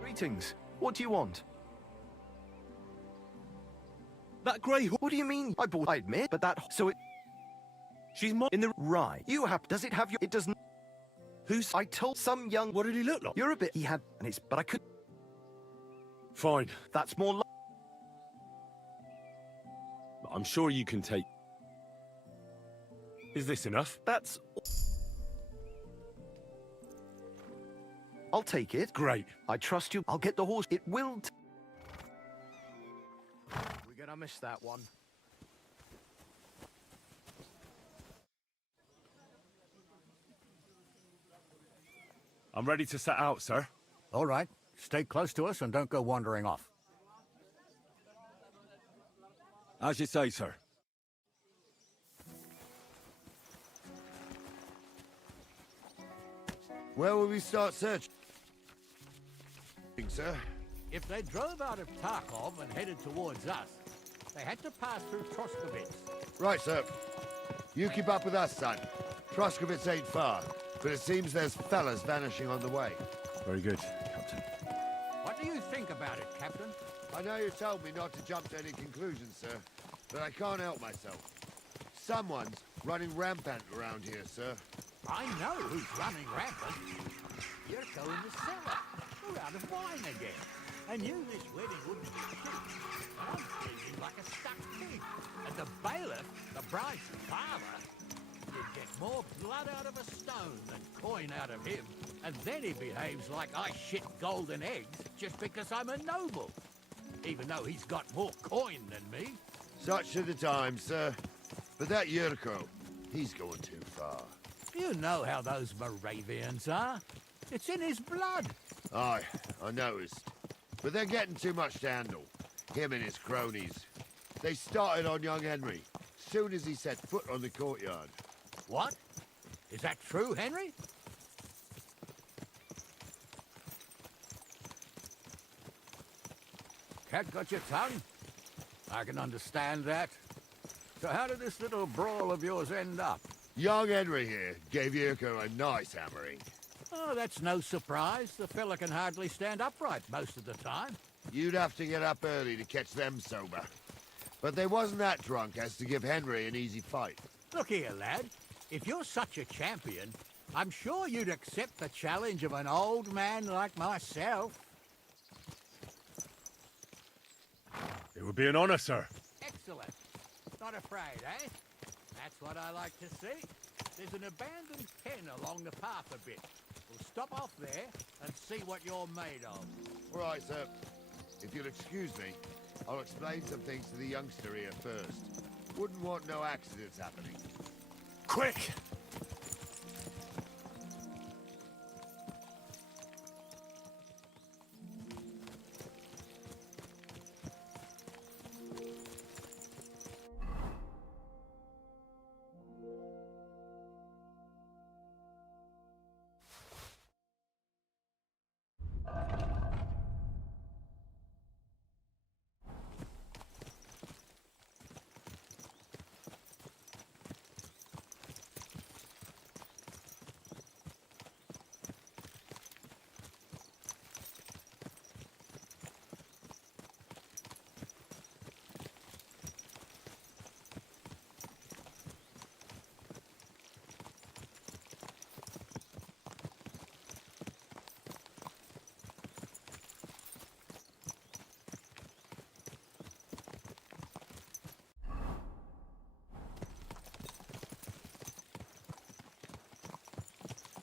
Greetings. What do you want? That grey horse. What do you mean? I admit, but that... So it... She's more in the... Right. You have... Does it have your... It doesn't... Who's... I told some young... What did he look like? You're a bit... He had... And it's... But I could... Fine. That's more like... I'm sure you can take... Is this enough? That's... I'll take it. Great. I trust you. I'll get the horse. It will. We're gonna miss that one. I'm ready to set out, sir. All right. Stay close to us and don't go wandering off. As you say, sir. Where will we start searching, sir? If they drove out of Tarkov and headed towards us, they had to pass through Troskovitz. Right, sir. You keep up with us, son. Troskovitz ain't far, but it seems there's fellas vanishing on the way. Very good, Captain. What do you think about it, Captain? I know you told me not to jump to any conclusions, sir, but I can't help myself. Someone's running rampant around here, sir. I know who's running rampant. Yurko in the cellar. We're out of wine again. I knew this wedding wouldn't be cheap. I'm feeling like a stuck pig. And the bailiff, the bride's father, you'd get more blood out of a stone than coin out of him. And then he behaves like I shit golden eggs just because I'm a noble. Even though he's got more coin than me. Such are the times, sir. But that Yurko, he's going too far. You know how those Moravians are. It's in his blood. Aye, I noticed. But they're getting too much to handle. Him and his cronies. They started on young Henry, soon as he set foot on the courtyard. What? Is that true, Henry? Cat got your tongue? I can understand that. So how did this little brawl of yours end up? Young Henry here gave Yurko a nice hammering. Oh, that's no surprise. The fella can hardly stand upright most of the time. You'd have to get up early to catch them sober. But they wasn't that drunk as to give Henry an easy fight. Look here, lad. If you're such a champion, I'm sure you'd accept the challenge of an old man like myself. It would be an honor, sir. Excellent. Not afraid, eh? That's what I like to see. There's an abandoned pen along the path a bit. We'll stop off there and see what you're made of. All right, sir. If you'll excuse me, I'll explain some things to the youngster here first. Wouldn't want no accidents happening. Quick!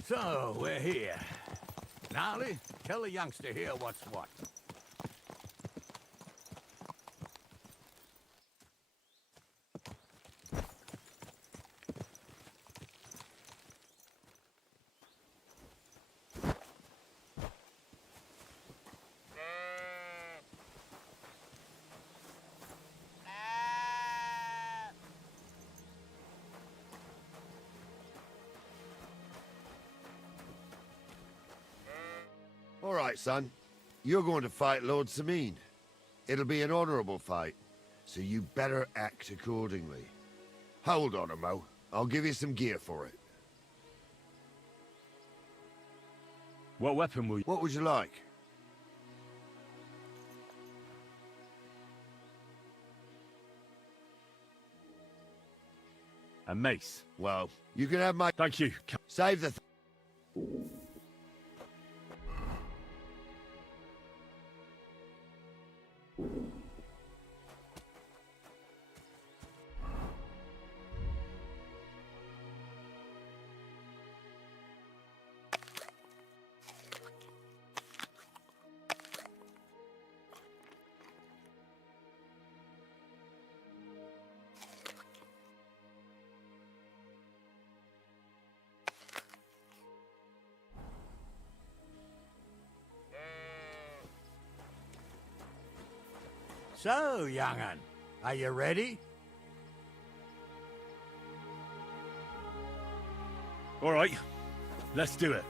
So, we're here. Gnarly, tell the youngster here what's what. All right, son. You're going to fight Lord Sameen. It'll be an honorable fight, so you better act accordingly. Hold on, Mo. I'll give you some gear for it. What weapon will you... What would you like? A mace. Well, you can have my... Thank you. Save the... So, young'un, are you ready? All right, let's do it.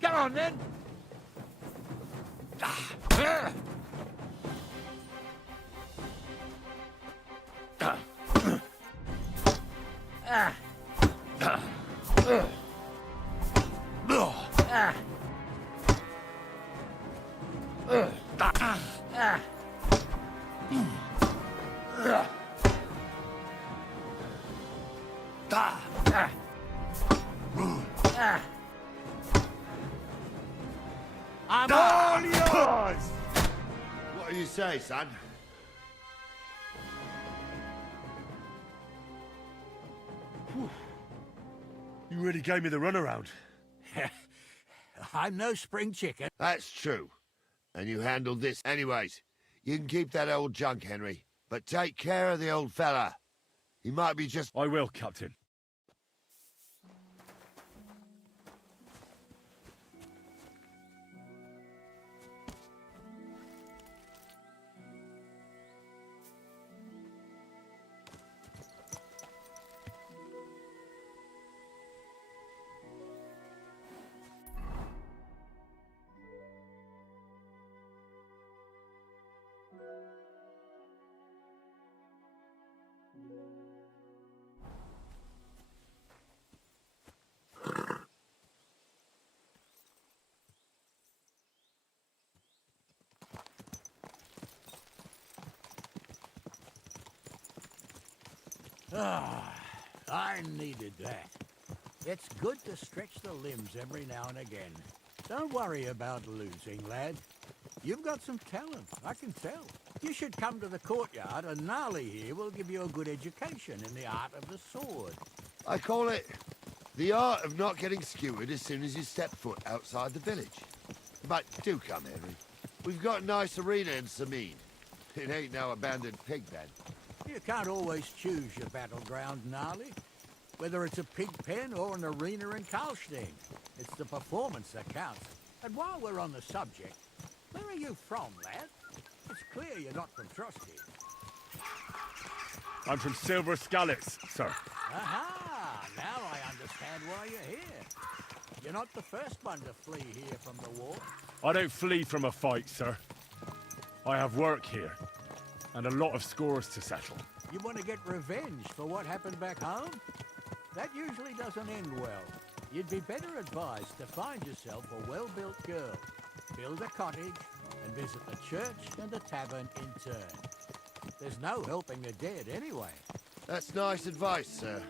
Come on, then! I'm all yours! What do you say, son? You really gave me the runaround. I'm no spring chicken. That's true. And you handled this. Anyways, you can keep that old junk, Henry. But take care of the old fella. He might be just... I will, Captain. Ah, I needed that. It's good to stretch the limbs every now and again. Don't worry about losing, lad. You've got some talent, I can tell. You should come to the courtyard, and Gnarly here will give you a good education in the art of the sword. I call it the art of not getting skewered as soon as you step foot outside the village. But do come, Henry. We've got a nice arena in Sameen. It ain't no abandoned pig pen. You can't always choose your battleground, Gnarly. Whether it's a pig pen or an arena in Karlstein, it's the performance that counts. And while we're on the subject, where are you from, lad? It's clear you're not from Trusty. I'm from Silver Scallops, sir. Aha! Now I understand why you're here. You're not the first one to flee here from the war. I don't flee from a fight, sir. I have work here, and a lot of scores to settle. You want to get revenge for what happened back home? That usually doesn't end well. You'd be better advised to find yourself a well-built girl, build a cottage, and visit the church and the tavern in turn. There's no helping the dead anyway. That's nice advice, sir.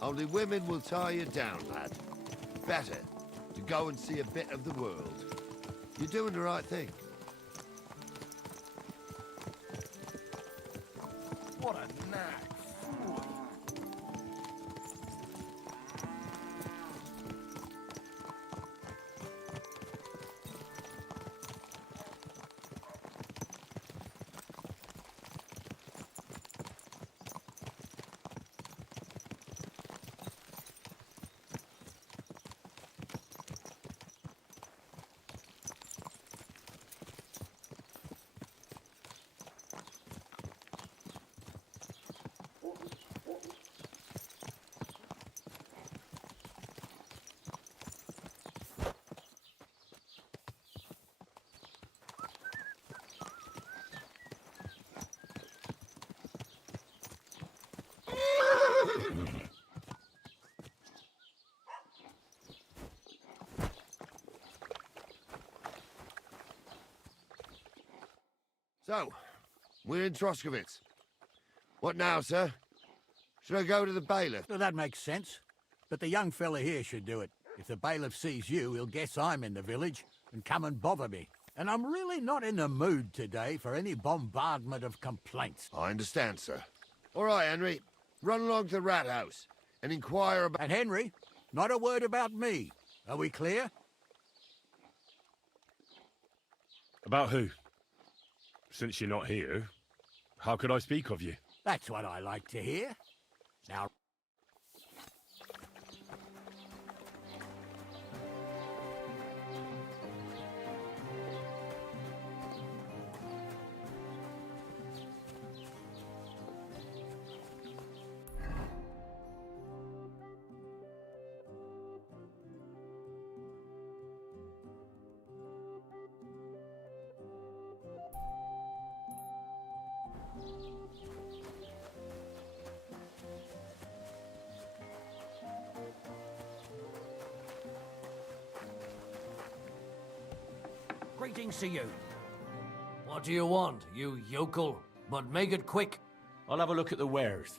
Only women will tie you down, lad. Better to go and see a bit of the world. You're doing the right thing. What a knack. So, we're in Troskowitz. What now, sir? Should I go to the bailiff? Well, that makes sense. But the young fella here should do it. If the bailiff sees you, he'll guess I'm in the village and come and bother me. And I'm really not in the mood today for any bombardment of complaints. I understand, sir. All right, Henry. Run along to the rat house and inquire about... And Henry, not a word about me. Are we clear? About who? Since you're not here, how could I speak of you? That's what I like to hear. Now... Greetings to you. What do you want, you yokel? But make it quick. I'll have a look at the wares.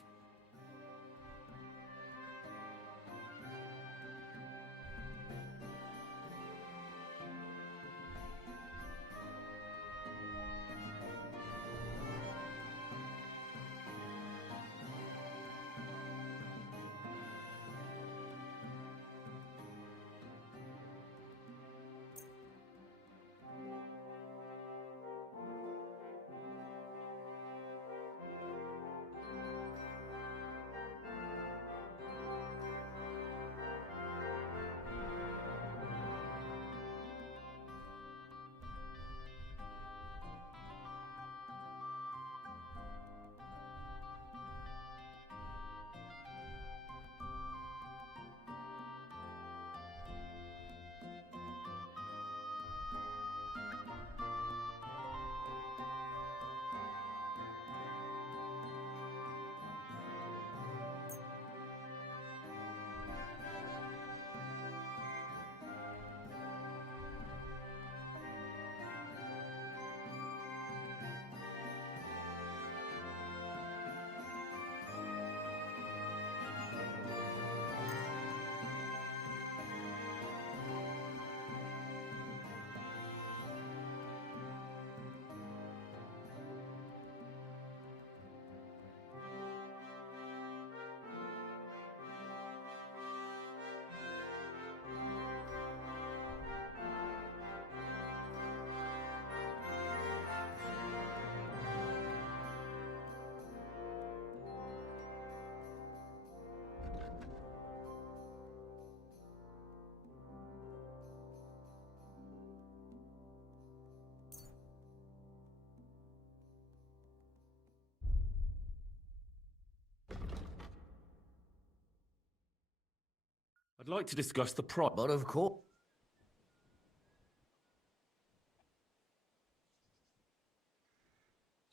I'd like to discuss the price. But of course.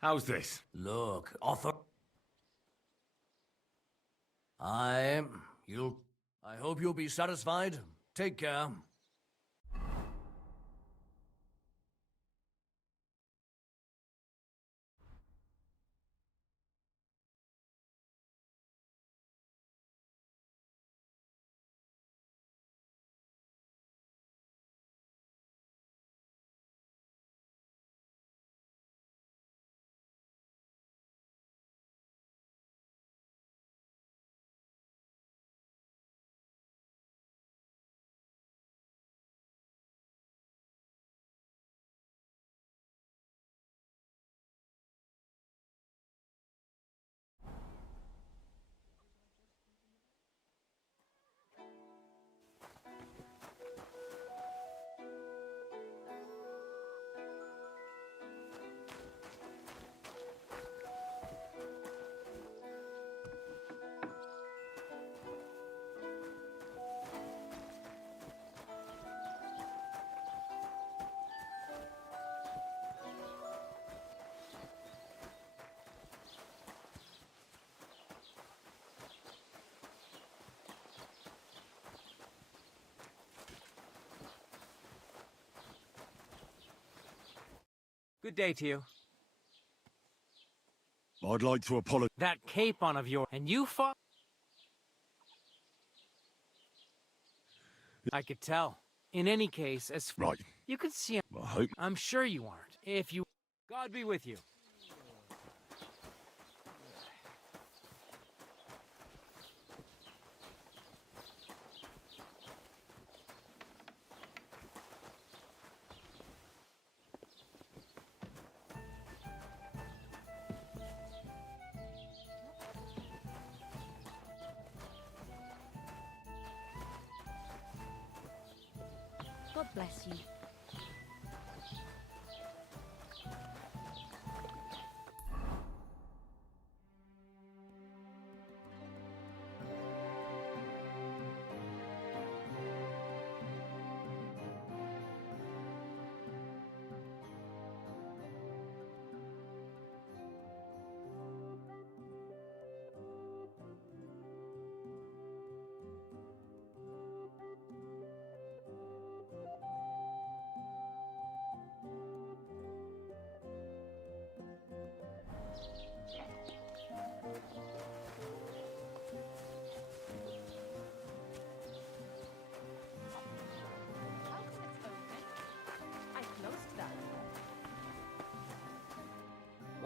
How's this? Look, author. I hope you'll be satisfied. Take care. Good day to you. I'd like to apologize. That capon of yours, and you fought? I could tell. In any case, as Right. you can see, I hope. I'm sure you aren't. If you, God be with you. God bless you.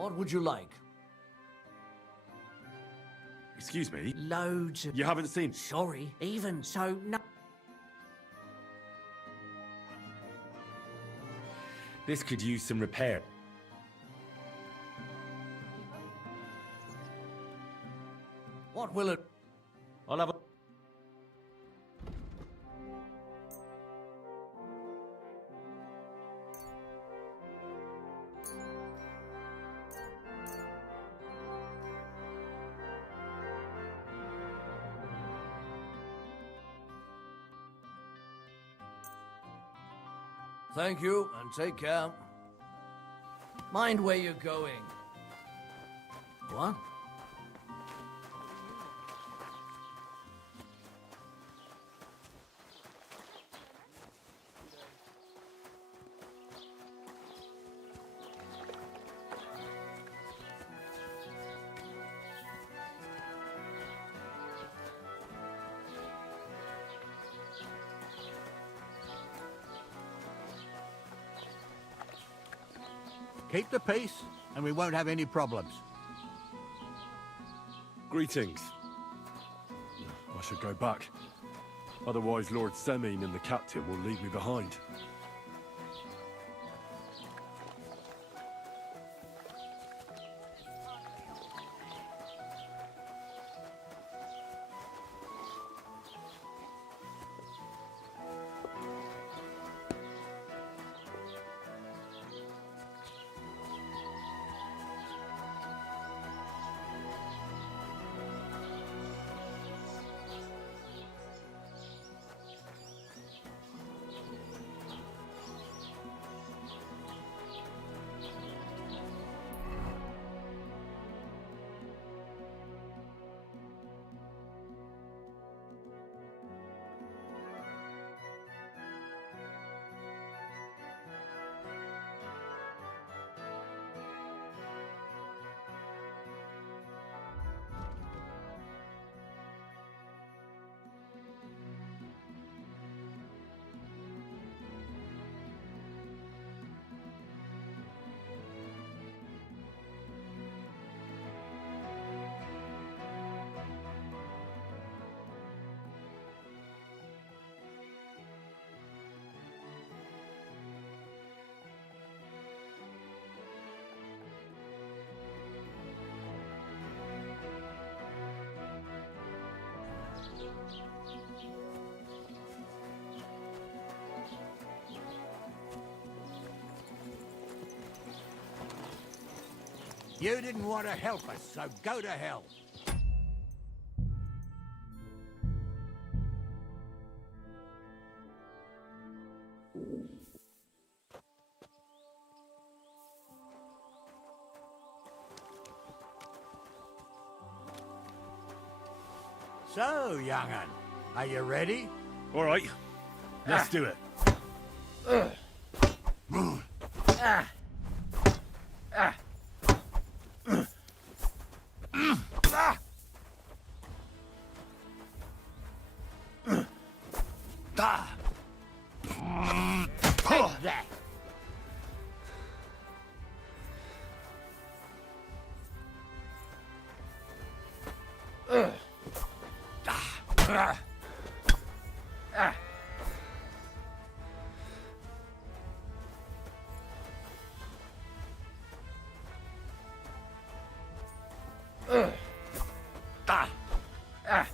What would you like? Excuse me? Loads of... You haven't seen... Sorry, even so, no... This could use some repair. What will it... I'll have a... Thank you, and take care. Mind where you're going. What? Keep the peace, and we won't have any problems. Greetings. I should go back. Otherwise, Lord Semin and the captain will leave me behind. You didn't want to help us, so go to hell. So, young'un, are you ready? All right, let's do it. Take that.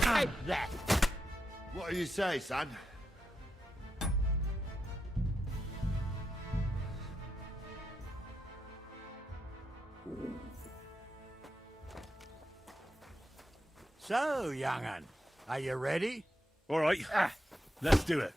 Take that. What do you say, son? So, young'un, are you ready? All right, let's do it.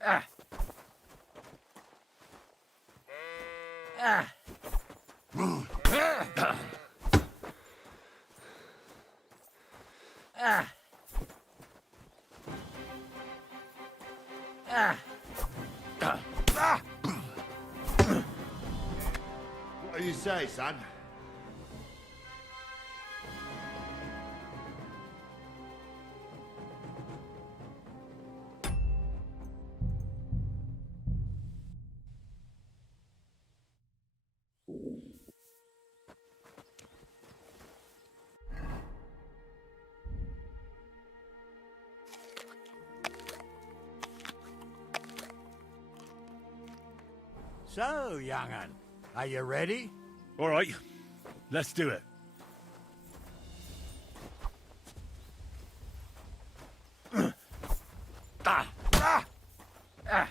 Ah. Ah. Ah. Ah. Ah. What do you say, son? So, young'un, are you ready? All right, let's do it. Ah. Ah. Ah.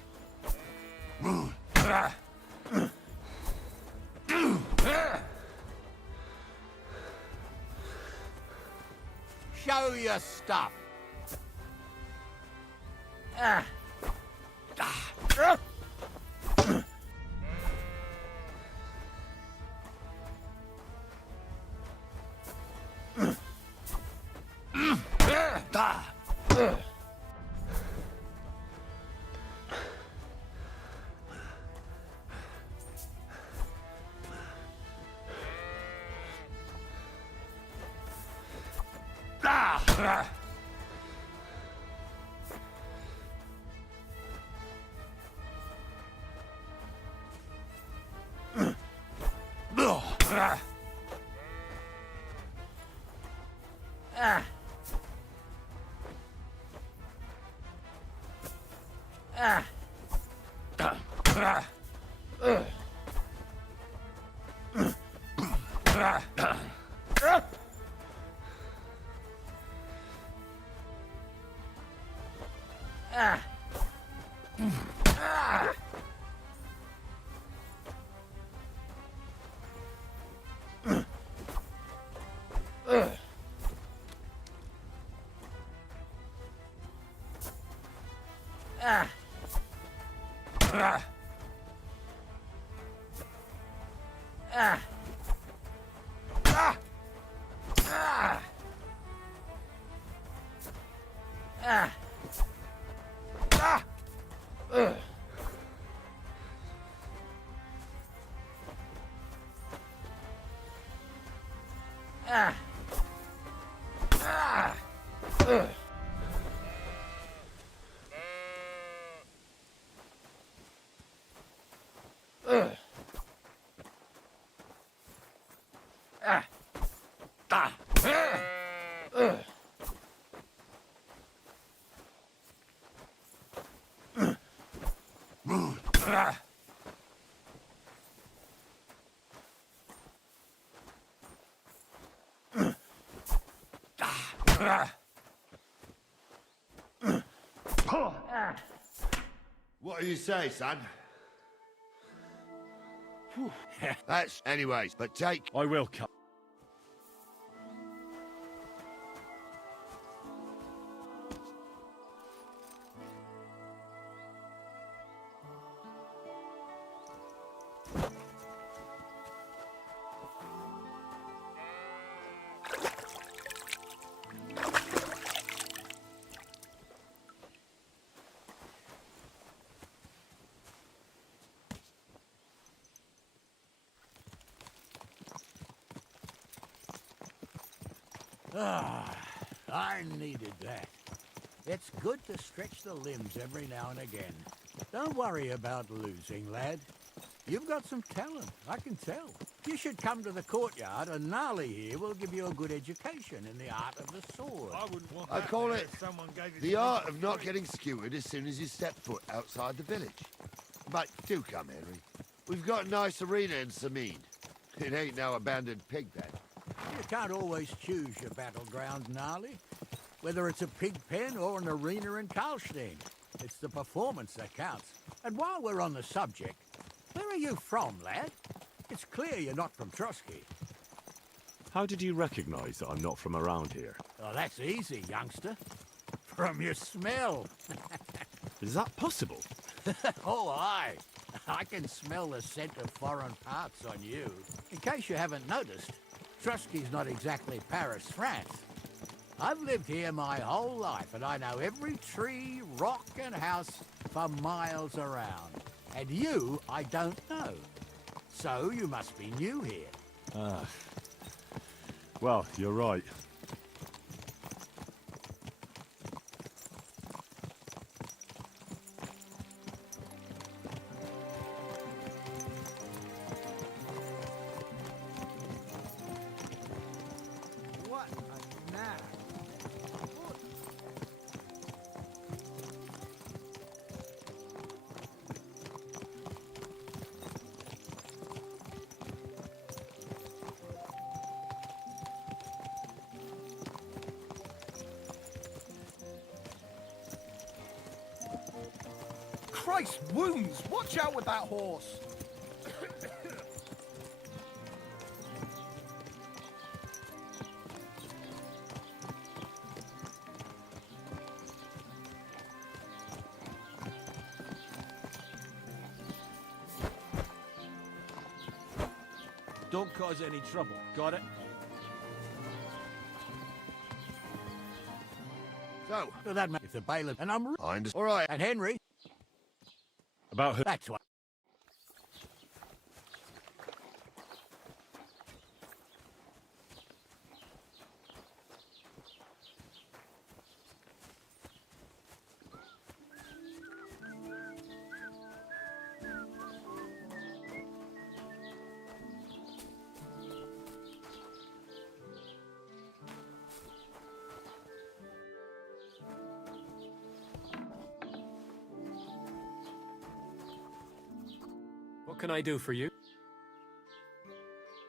Ah. Show your stuff. Ah. What do you say, son? That's anyways, but take... I will come. Ah, I needed that. It's good to stretch the limbs every now and again. Don't worry about losing, lad. You've got some talent, I can tell. You should come to the courtyard, and Gnarly here will give you a good education in the art of the sword. I wouldn't want I that call unless it someone gave it the to me art for of not free. getting skewered as soon as you step foot outside the village. But do come, Henry. We've got a nice arena in Sameen. It ain't no abandoned pig pen. You can't always choose your battleground, Gnarly. Whether it's a pig pen or an arena in Karlstein, it's the performance that counts. And while we're on the subject, where are you from, lad? It's clear you're not from Trotsky. How did you recognize that I'm not from around here? Oh, that's easy, youngster. From your smell. Is that possible? Oh, aye. I can smell the scent of foreign parts on you. In case you haven't noticed, Trusky's not exactly Paris, France. I've lived here my whole life, and I know every tree, rock, and house for miles around. And you, I don't know. So you must be new here. Ah. Well, you're right. What a knack. Christ wounds! Watch out with that horse! Don't cause any trouble. Got it? So, For that matter, if the bailiff and I'm all right. and Henry. About who? That's what. What can I do for you?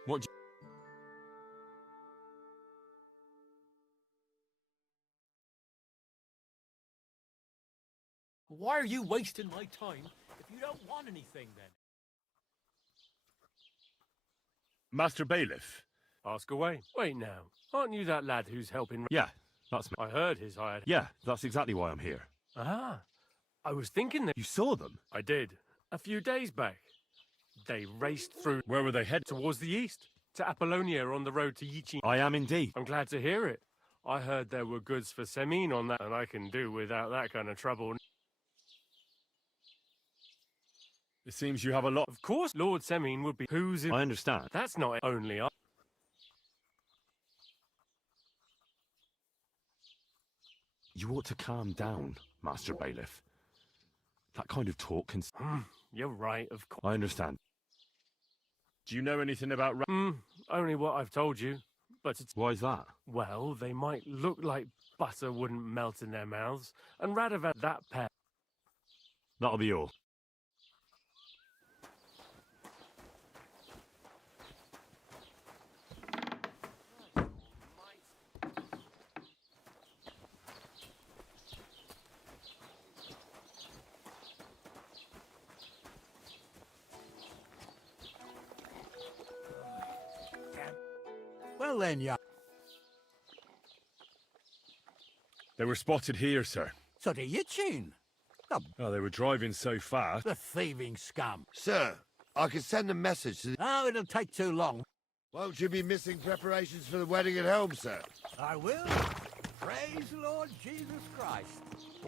What do Why are you wasting my time if you don't want anything then? Master Bailiff. Ask away. Wait now. Aren't you that lad who's helping? Yeah, that's me. I heard his hired. Yeah, that's exactly why I'm here. Ah. I was thinking that You saw them? I did. A few days back. They raced through. Where were they headed? Towards the east. To Apollonia on the road to Yichin. I am indeed. I'm glad to hear it. I heard there were goods for Semin on that, and I can do without that kind of trouble. It seems you have a lot. Of course, Lord Semin would be. Who's in? I understand. That's not only I. You ought to calm down, Master Bailiff. That kind of talk can... You're right, of course. I understand. Do you know anything about... Only what I've told you. But it's... Why is that? Well, they might look like butter wouldn't melt in their mouths, and Radovan that pair. That'll be all. Well then, young. They were spotted here, sir. So to Yichin. Oh, they were driving so fast. The thieving scum. Sir, I can send a message to the... Oh, it'll take too long. Won't you be missing preparations for the wedding at home, sir? I will. Praise the Lord Jesus Christ.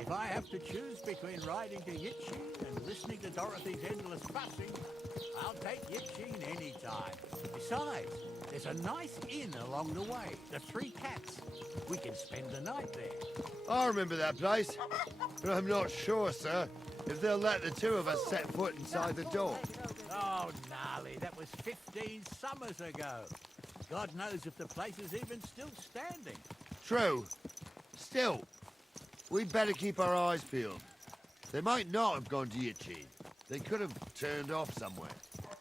If I have to choose between riding to Yichin and listening to Dorothy's endless fussing, I'll take Yichin any time. Besides, there's a nice inn along the way, the Three Cats. We can spend the night there. I remember that place, but I'm not sure, sir, if they'll let the two of us set foot inside the door. Oh, gnarly, that was 15 summers ago. God knows if the place is even still standing. True. Still, we'd better keep our eyes peeled. They might not have gone to Yichin. They could have turned off somewhere.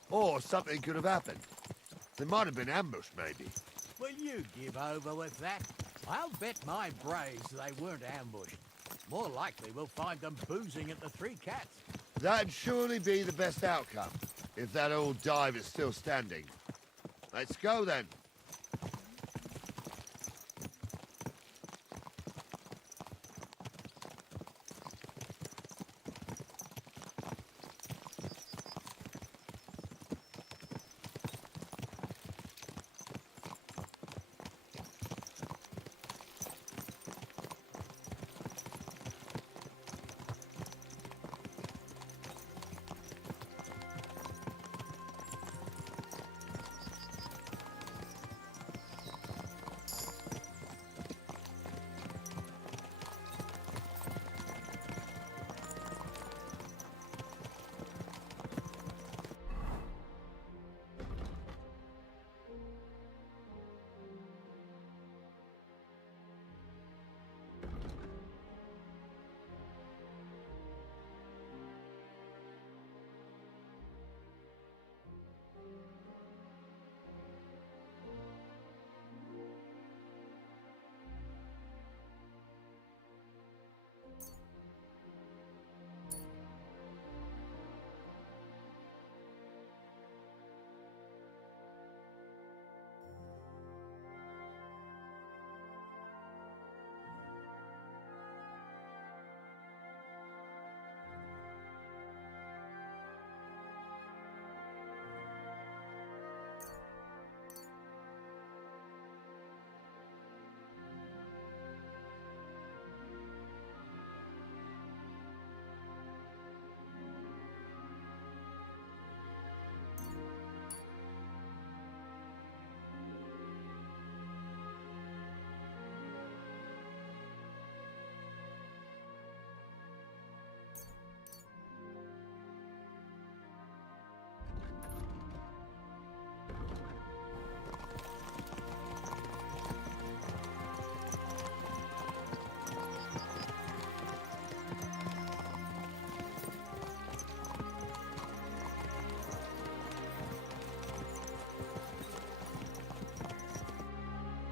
Or something could have happened. They might have been ambushed, maybe. Will you give over with that? I'll bet my braves they weren't ambushed. More likely we'll find them boozing at the Three Cats. That'd surely be the best outcome, if that old dive is still standing. Let's go, then.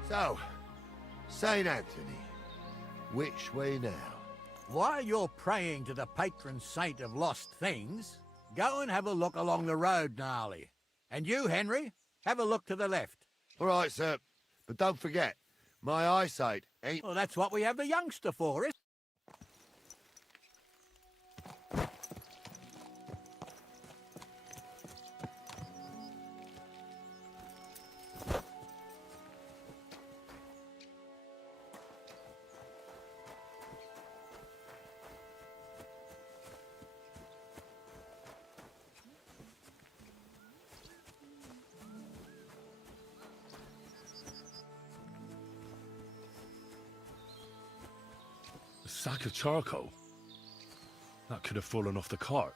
So, St. Anthony, which way now? While you're praying to the patron saint of lost things, go and have a look along the road, Gnarly. And you, Henry, have a look to the left. All right, sir. But don't forget, my eyesight ain't... Well, that's what we have the youngster for, is A sack of charcoal? That could have fallen off the cart.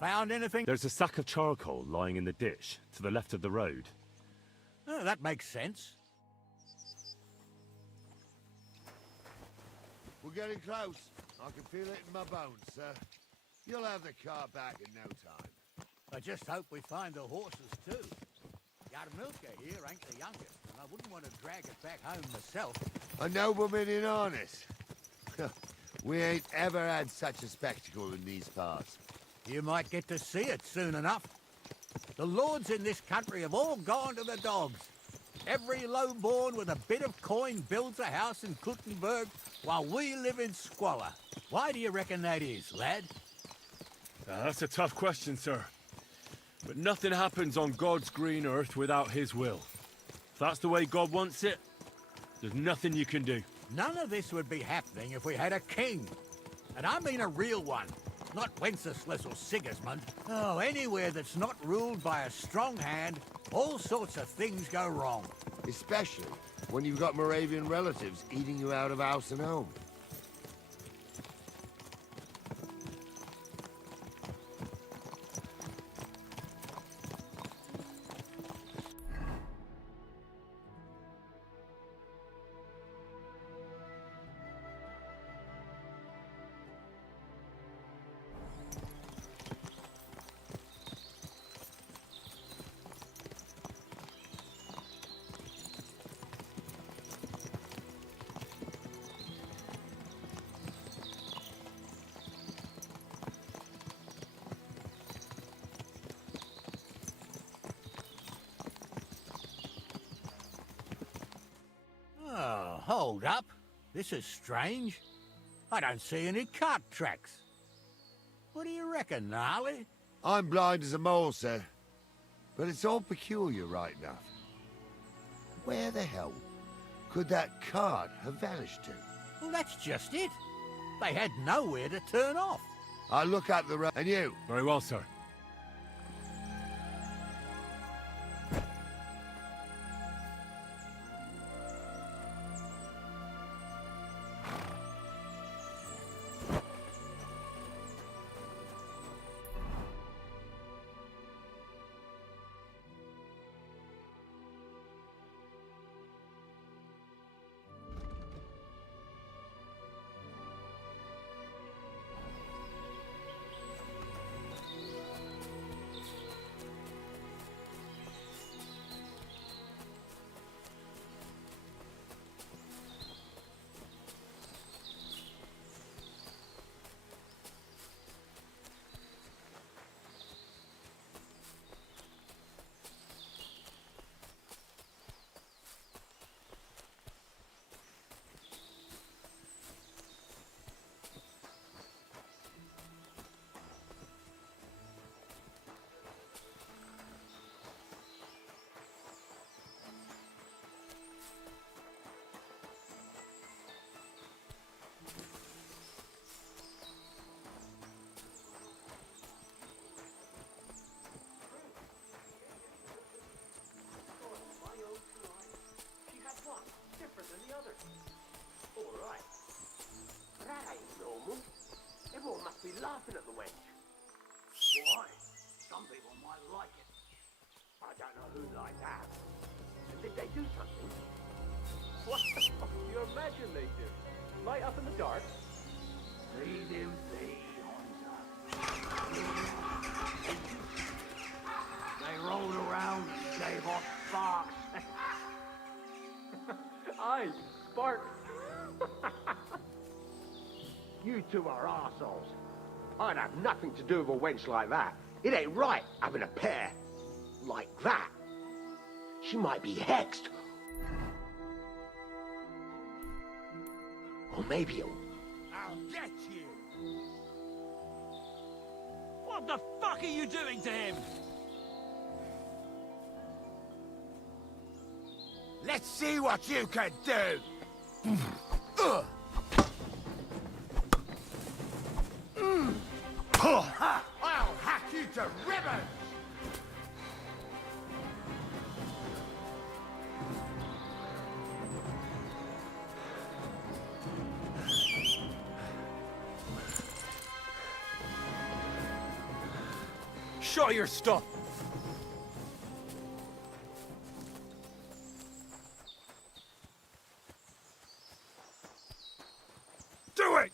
found anything? There's a sack of charcoal lying in the ditch to the left of the road. Oh, that makes sense. We're getting close. I can feel it in my bones, sir. You'll have the car back in no time. I just hope we find the horses, too. Yarmilka here ain't the youngest, and I wouldn't want to drag it back home myself. A nobleman in harness. We ain't ever had such a spectacle in these parts. You might get to see it soon enough. The lords in this country have all gone to the dogs. Every lowborn with a bit of coin builds a house in Kuttenberg while we live in squalor. Why do you reckon that is, lad? That's a tough question, sir. But nothing happens on God's green earth without his will. If that's the way God wants it, there's nothing you can do. None of this would be happening if we had a king. And I mean a real one. Not Wenceslas or Sigismund. Oh, anywhere that's not ruled by a strong hand, all sorts of things go wrong. Especially when you've got Moravian relatives eating you out of house and home. Oh, hold up. This is strange. I don't see any cart tracks. What do you reckon, Gnarly? I'm blind as a mole, sir. But it's all peculiar right enough. Where the hell could that cart have vanished to? Well, that's just it. They had nowhere to turn off. I'll look up the road. And you? Very well, sir. hood like that. And did they do something? What the fuck do you imagine they do? Light up in the dark? Leave him be, Hunter. They rolled around and gave off sparks. Aye, sparks. You two are arseholes. I'd have nothing to do with a wench like that. It ain't right having a pair like that. She might be hexed. Or maybe I'll get you! What the fuck are you doing to him? Let's see what you can do! I'll hack you to ribbons! Show your stuff! Do it!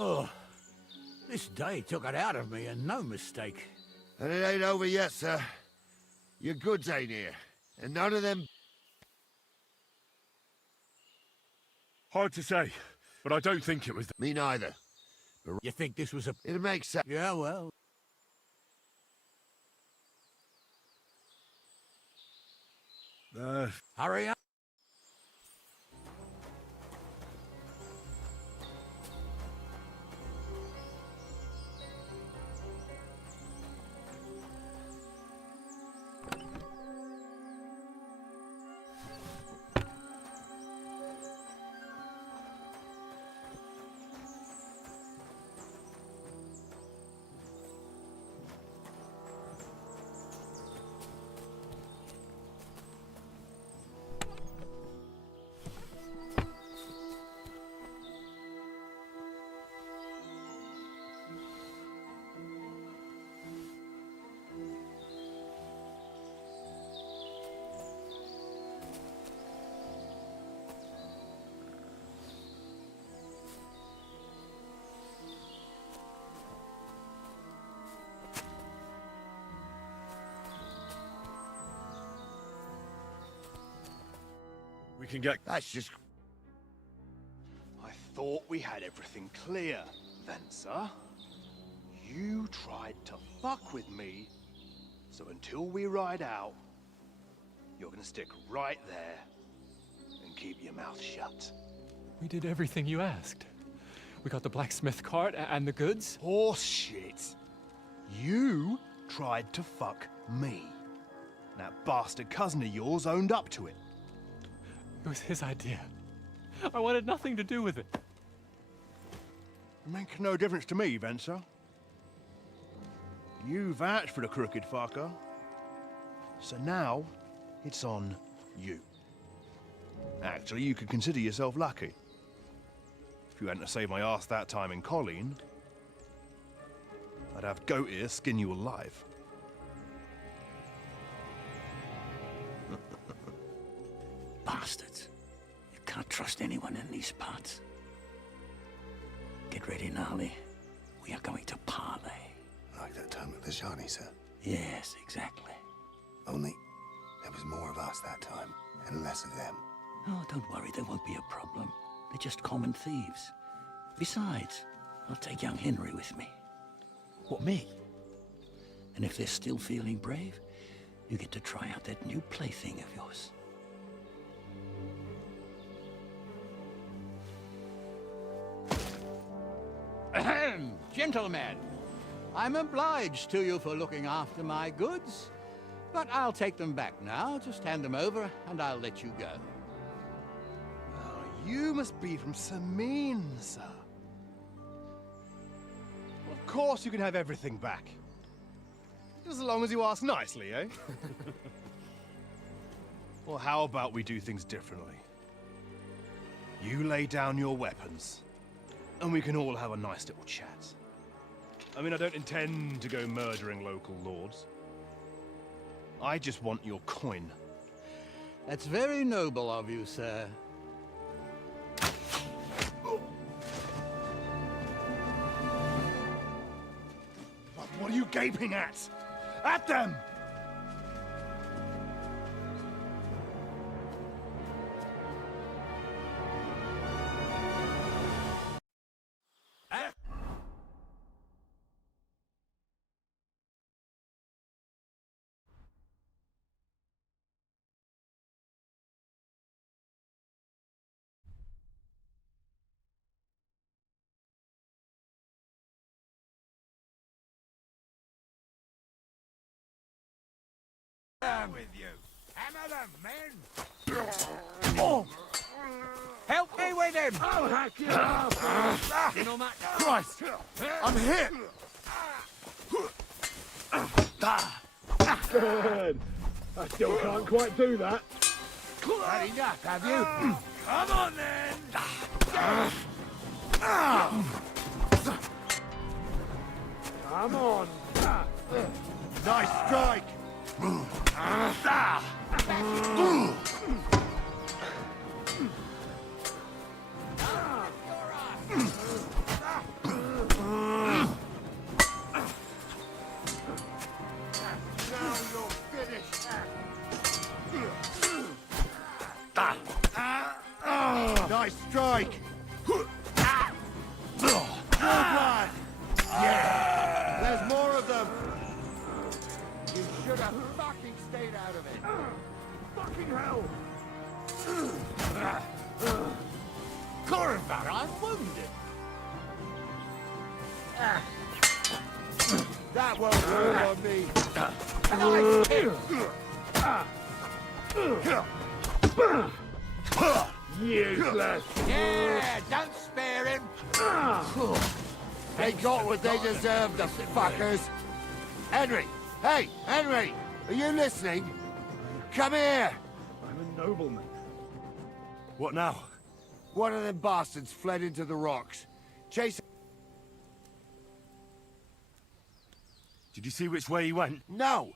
Oh, this day took it out of me, and no mistake. And it ain't over yet, sir. Your goods ain't here. And none of them... Hard to say, but I don't think it was... Me neither. But You think this was a... it makes sense. Yeah, well... Hurry up. We can get... That's just... I thought we had everything clear, Venser. You tried to fuck with me, so until we ride out, you're gonna stick right there and keep your mouth shut. We did everything you asked. We got the blacksmith cart and the goods. Horse shit. You tried to fuck me. That bastard cousin of yours owned up to it. It was his idea. I wanted nothing to do with it. Make no difference to me, Venser. You vouched for the crooked fucker. So now, it's on you. Actually, you could consider yourself lucky. If you hadn't saved my ass that time in Colleen, I'd have goat ear skin you alive. Bastards. You can't trust anyone in these parts. Get ready, Gnarly. We are going to parley. Like that time at the Shani, sir? Yes, exactly. Only there was more of us that time, and less of them. Oh, don't worry, there won't be a problem. They're just common thieves. Besides, I'll take young Henry with me. What, me? And if they're still feeling brave, you get to try out that new plaything of yours. Ahem, gentlemen. I'm obliged to you for looking after my goods, but I'll take them back now. Just hand them over, and I'll let you go. Oh, you must be from Samin, sir. Well, of course you can have everything back. Just as long as you ask nicely, eh? Well, how about we do things differently? You lay down your weapons, and we can all have a nice little chat. I mean, I don't intend to go murdering local lords. I just want your coin. That's very noble of you, sir. What are you gaping at? At them! With you. Hammer them, men! Oh. Help me with him! I'll hack you off! You know, Matt. Christ! I'm hit! Good. I still can't quite do that. Had enough, have you? Come on, then! Come on. Nice strike! Nice strike! Good one! Yeah! There's more of them! You should have fucking stayed out of it. Fucking hell! Corvair, I'm wounded. That won't work on me! Nice kick. Useless! Yeah, don't spare him. They got what they deserved, the fuckers! Henry! Hey, Henry! Are you listening? Come here! I'm a nobleman. What now? One of them bastards fled into the rocks. Chase... Did you see which way he went? No!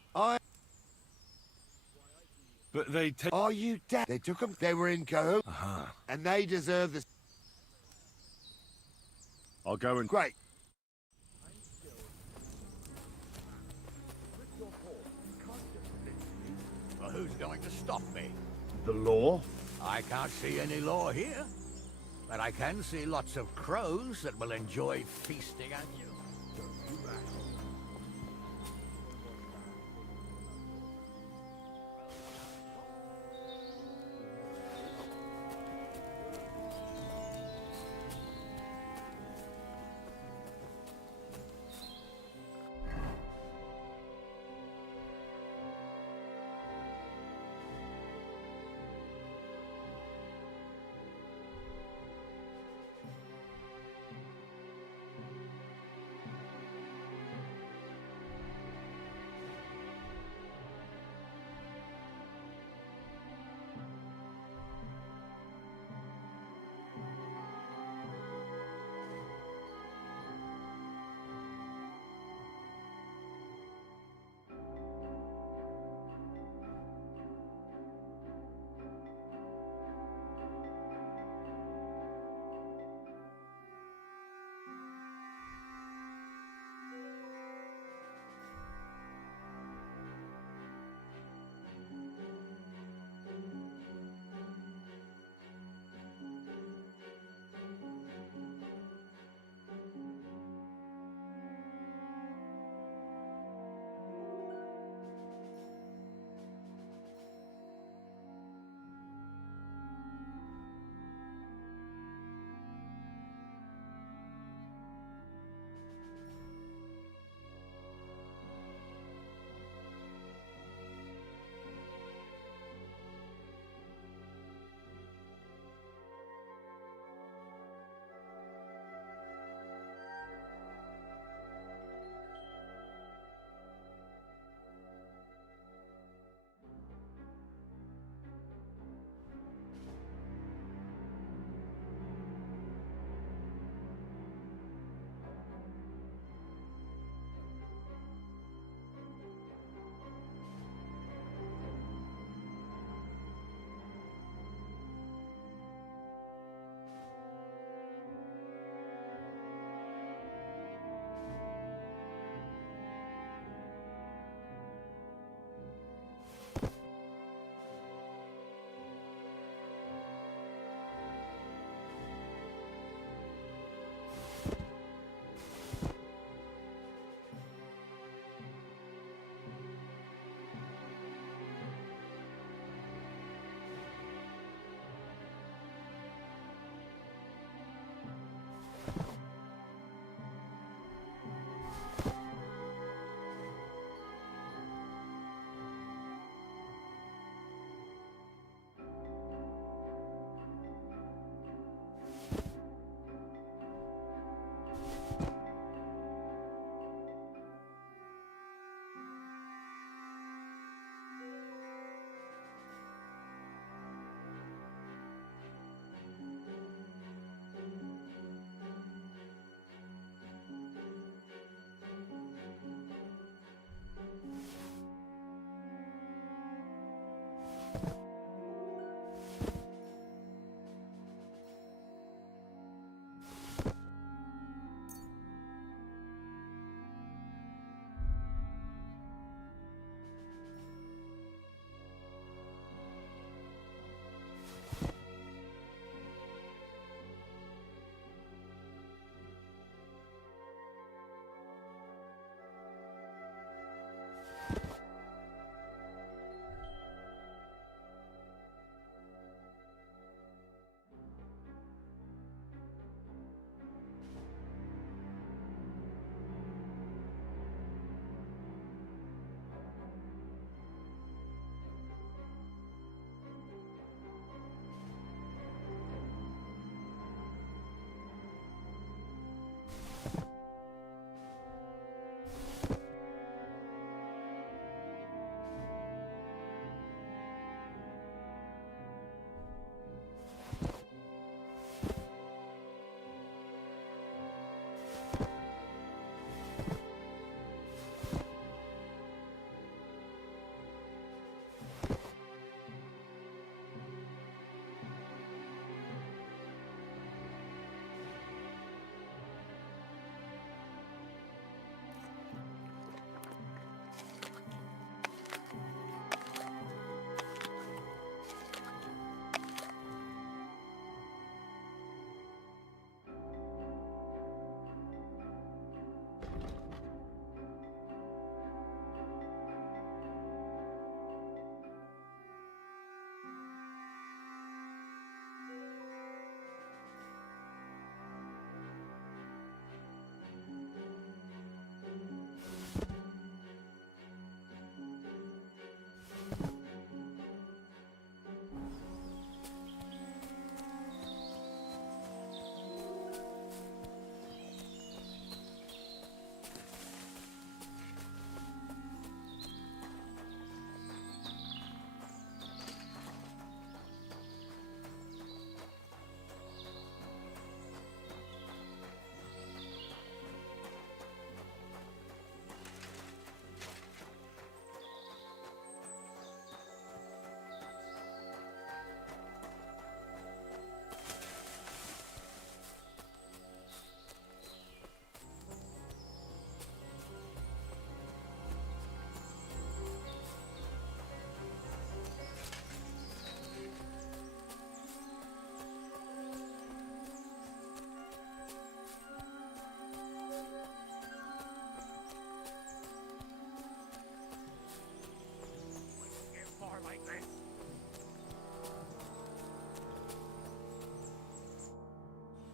But they take... Are you dead? They took him. They were in cahoots. And they deserve this. I'll go and... Great. Well, who's going to stop me? The law? I can't see any law here, but I can see lots of crows that will enjoy feasting at you.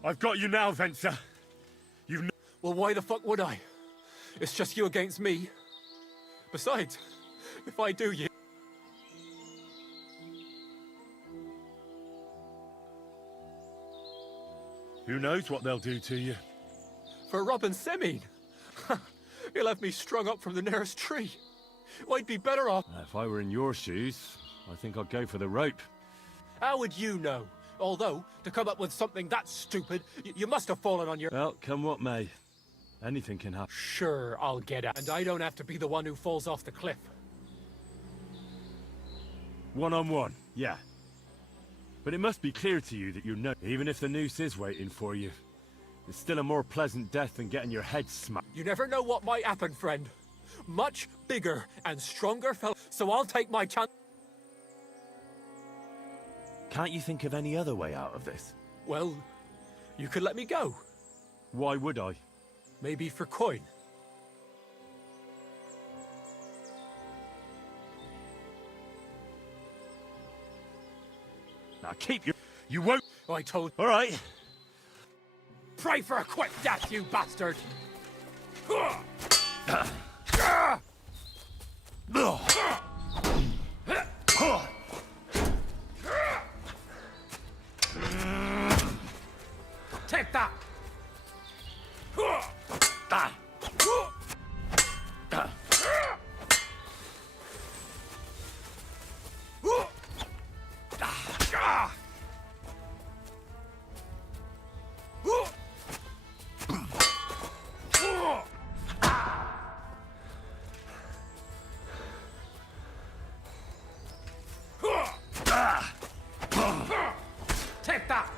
I've got you now, Venser. Well, why the fuck would I? It's just you against me. Besides, if I do you... Who knows what they'll do to you? For robbing Semine? He'll have me strung up from the nearest tree. I'd be better off... If I were in your shoes, I think I'd go for the rope. How would you know? Although, to come up with something that stupid, you must have fallen on your... Well, come what may. Anything can happen. Sure, I'll get it. And I don't have to be the one who falls off the cliff. One-on-one, yeah. But it must be clear to you that you know, even if the noose is waiting for you, it's still a more pleasant death than getting your head smacked. You never know what might happen, friend. Much bigger and stronger fella, so I'll take my chance. Can't you think of any other way out of this? Well, you could let me go. Why would I? Maybe for coin. Now keep your... You won't... Oh, I told... All right. Pray for a quick death, you bastard! Take that! Take that!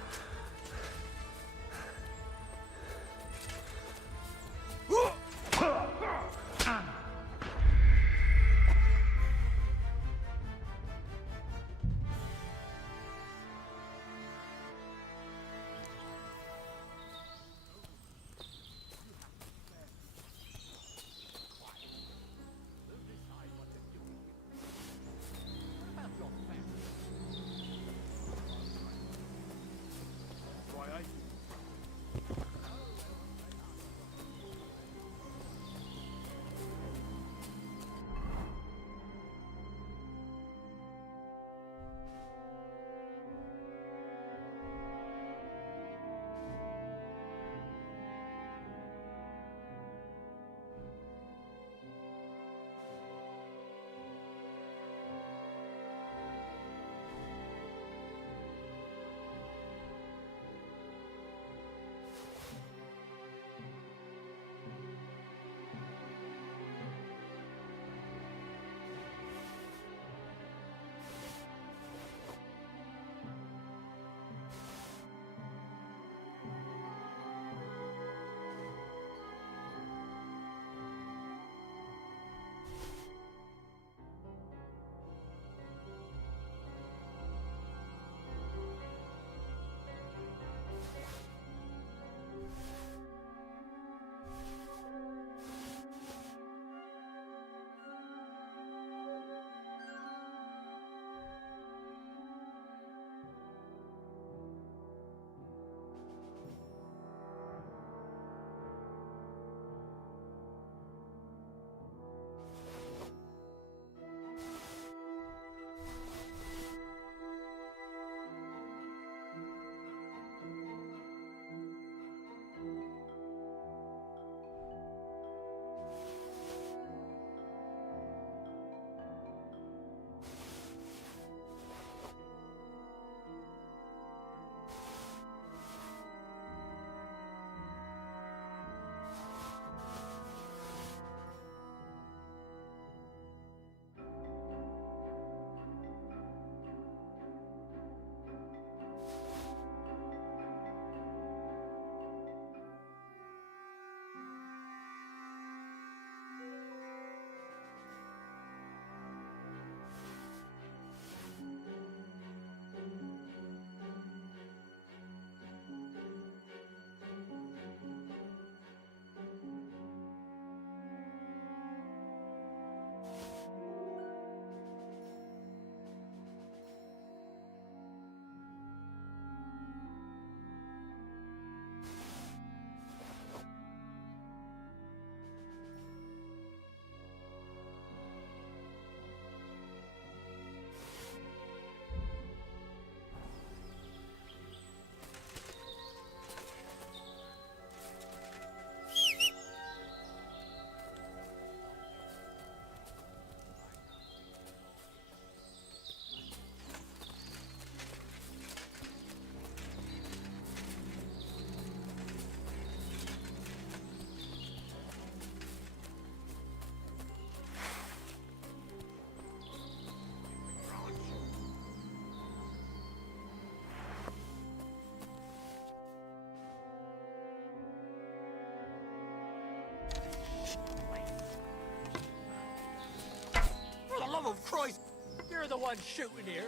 the one shooting here.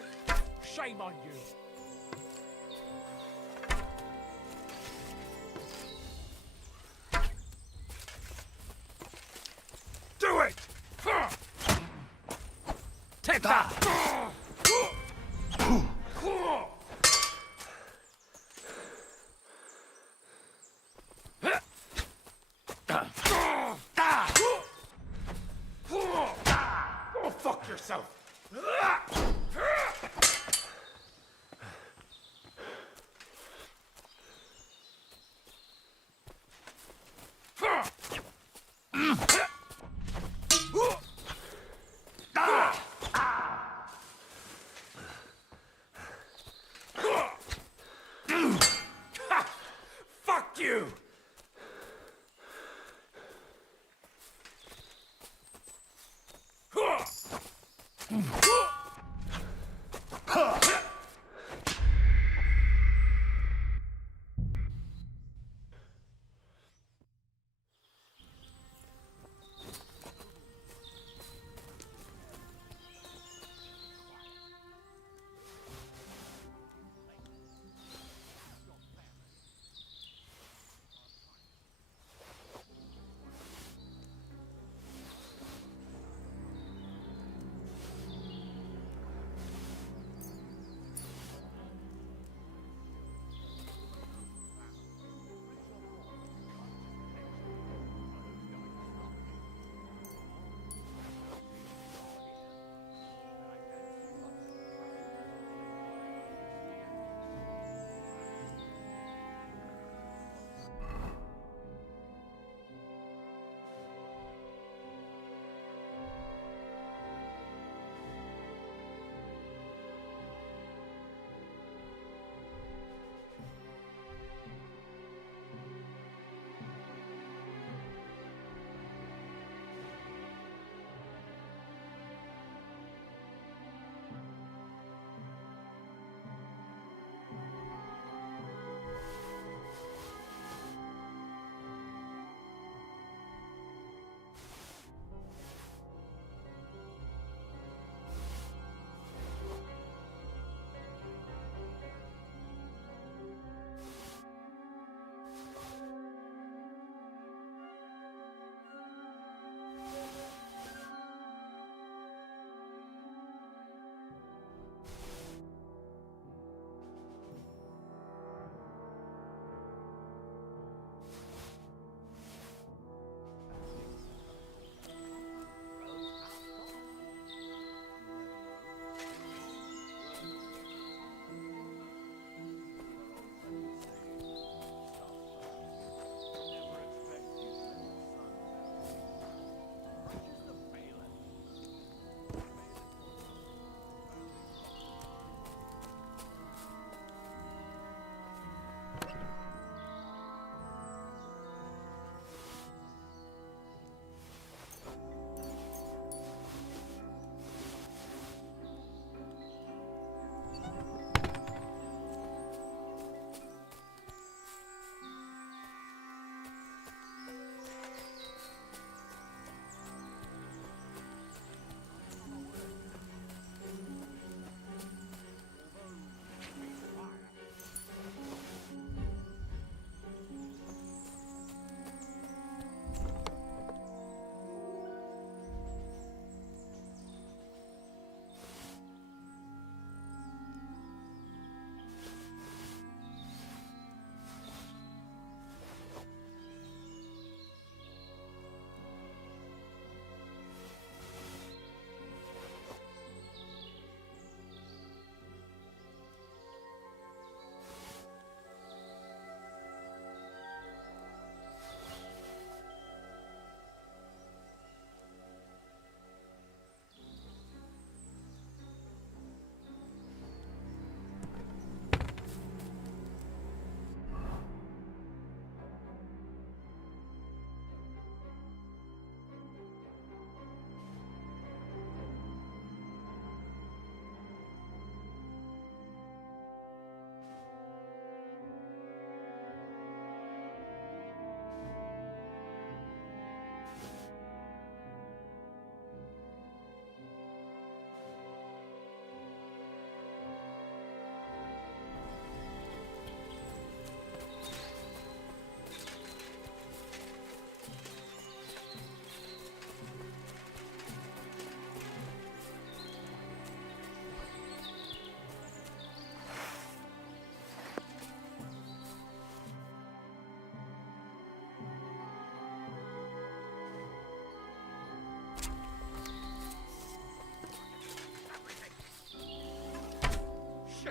Shame on you. Do it! Take that! Go fuck yourself!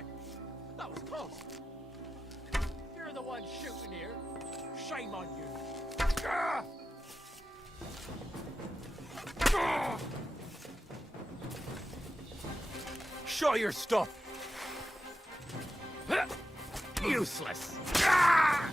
Shit! That was close. You're the one shooting here. Shame on you. Ah! Ah! Show your stuff. Useless. Ah!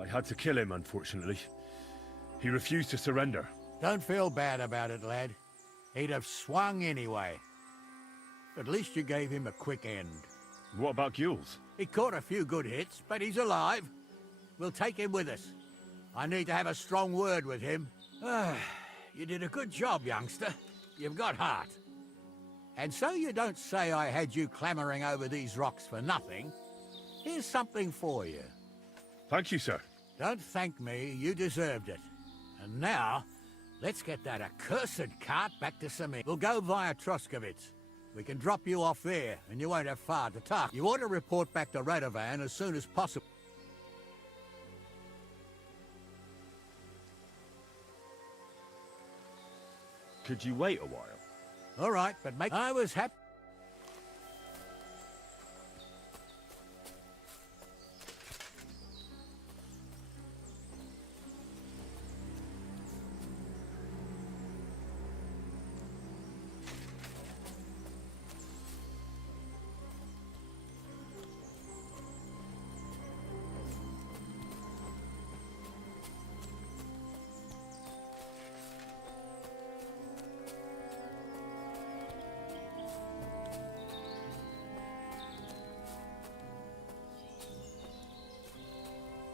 I had to kill him, unfortunately. He refused to surrender. Don't feel bad about it, lad. He'd have swung anyway. At least you gave him a quick end. What about Gules? He caught a few good hits, but he's alive. We'll take him with us. I need to have a strong word with him. You did a good job, youngster. You've got heart. And so you don't say I had you clambering over these rocks for nothing. Here's something for you. Thank you, sir. Don't thank me, you deserved it. And now, let's get that accursed cart back to Samir. We'll go via Troskovitz. We can drop you off there, and you won't have far to talk. You ought to report back to Radovan as soon as possible. Could you wait a while? All right, but make... I was happy...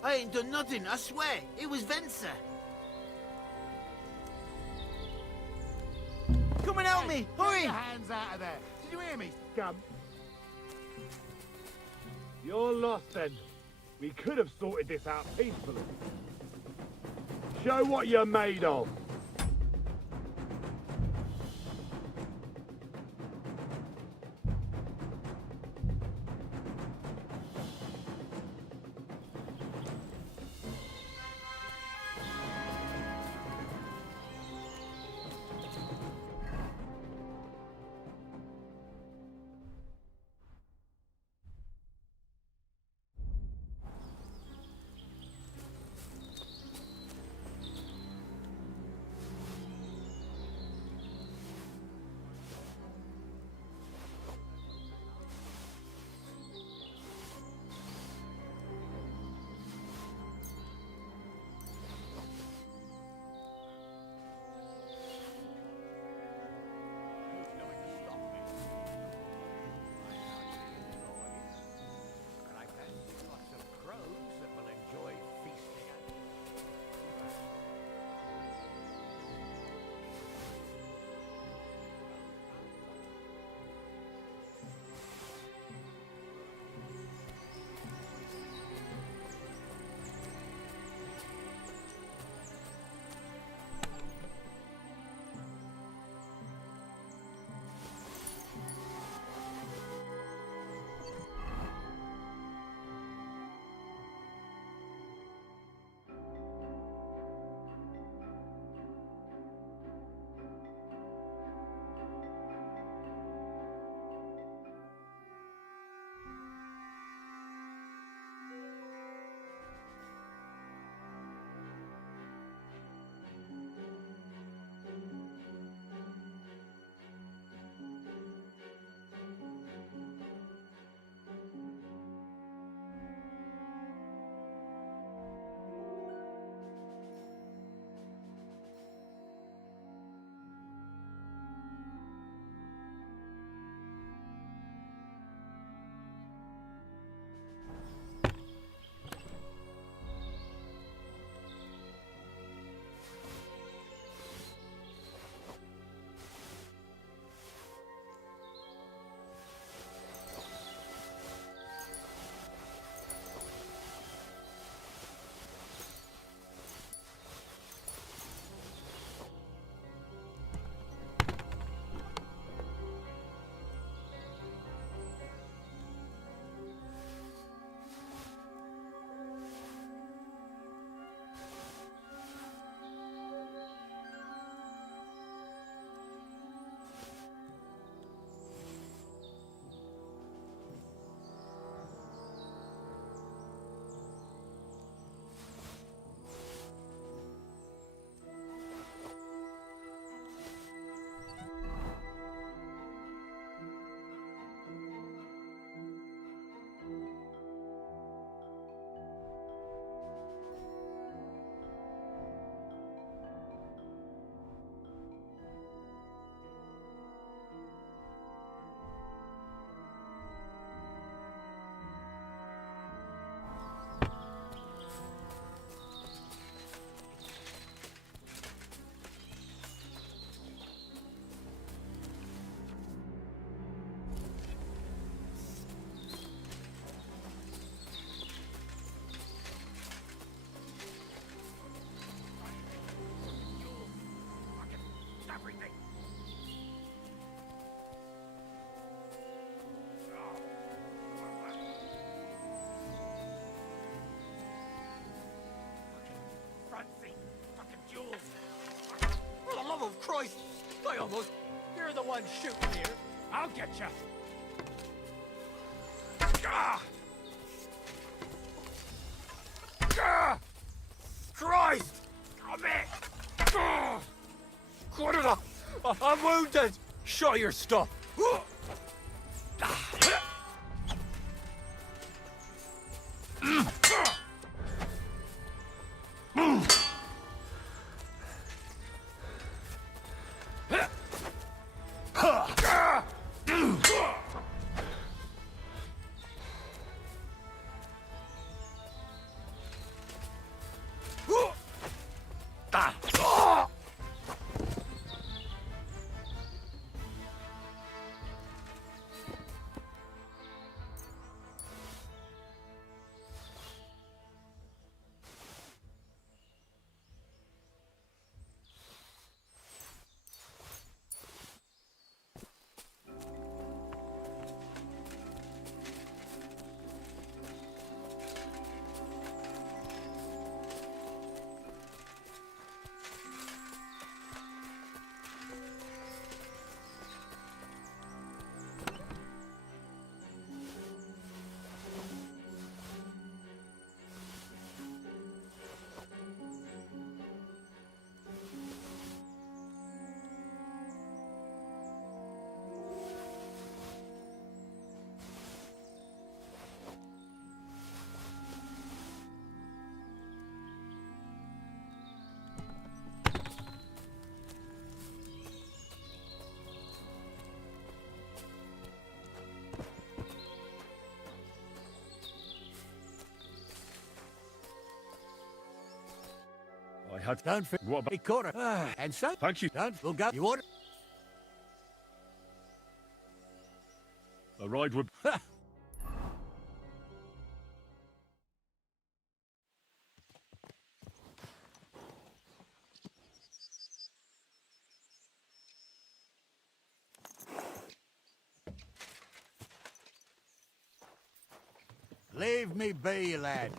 I ain't done nothing, I swear. It was Venser. Come and help me! Hurry! Get your hands out of there. Did you hear me, scum? You're lost then. We could have sorted this out peacefully. Show what you're made of. I almost... You're the one shooting here. I'll get you. Ah! Ah! Christ! Come here! Ah! Corona! I'm wounded! Show your stuff! I had... Don't forget What about... a quarter. And so... Thank you. We'll go. You order... A ride would... Leave me be, lad.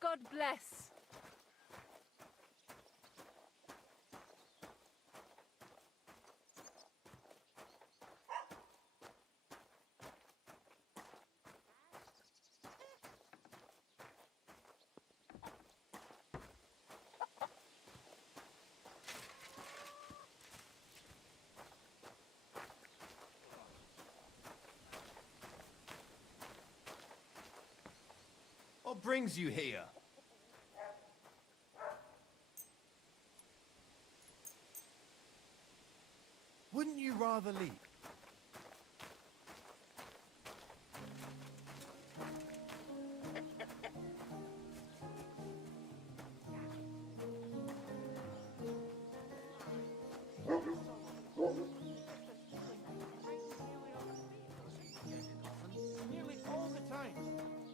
God bless. What brings you here? Wouldn't you rather leave? Nearly all the time.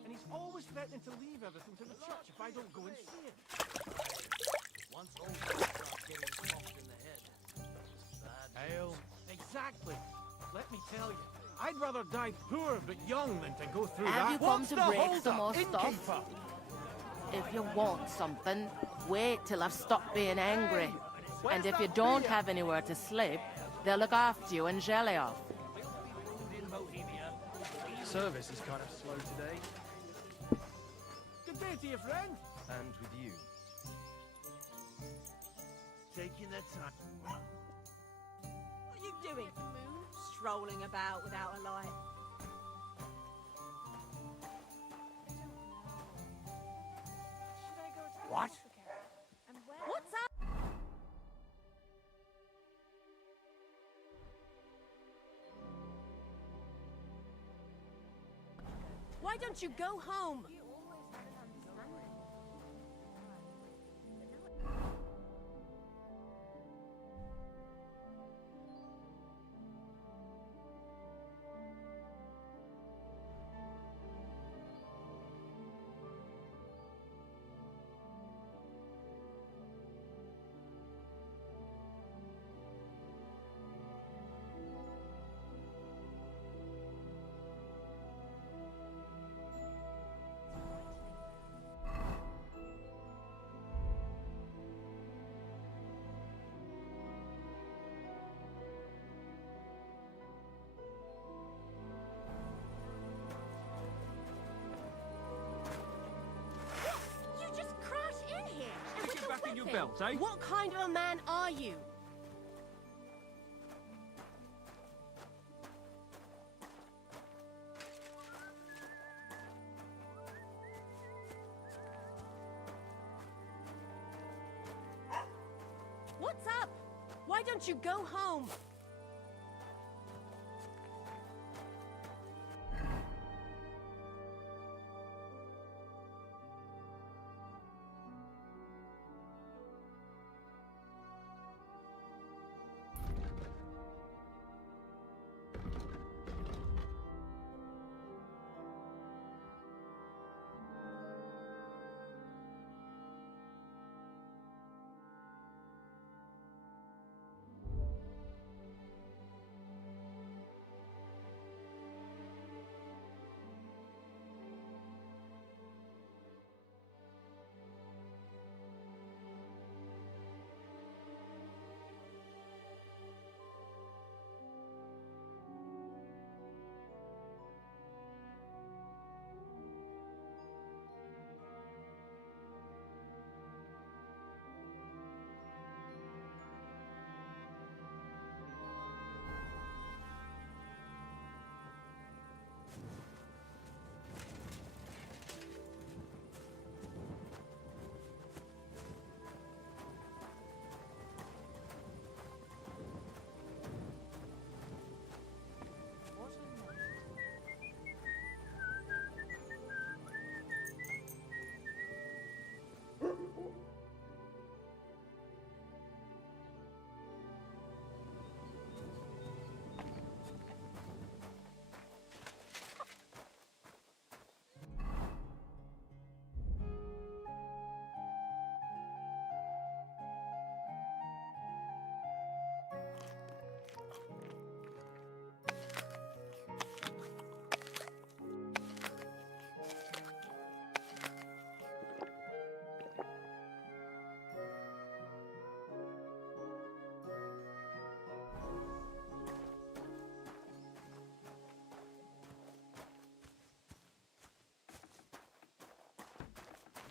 And he's always threatening to leave everything to the church if I don't go and see it. Once old starts getting soft in the head. Bad. Ale. Exactly. Let me tell you, I'd rather die poor but young than to go through Have that. you come What's to the break hold some up, more stuff? innkeeper? If you want something, wait till I've stopped being angry. where's And if that you don't beer? have anywhere to sleep, they'll look after you and jelly off. In Bohemia. Service is kind of slow today. Good day to you, friend. And with you. Taking the time. What are you doing? Strolling about without a light. What? What's up? Why don't you go home? yourselves, eh? What kind of a man are you? What's up? Why don't you go home?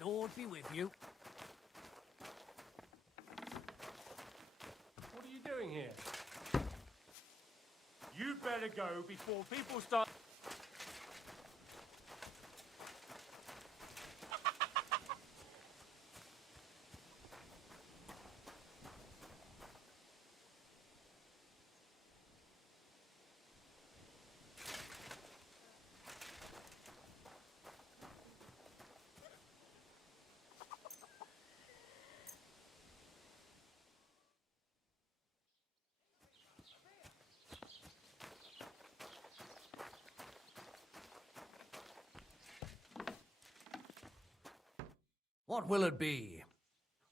Lord be with you. What are you doing here? You'd better go before people start... What will it be?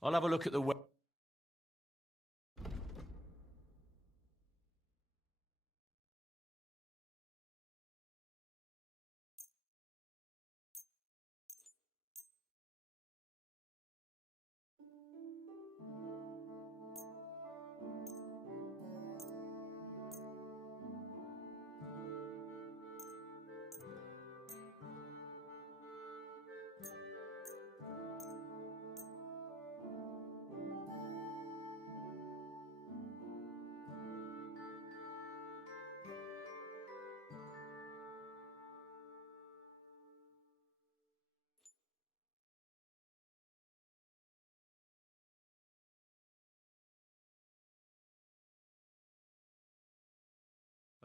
I'll have a look at the web.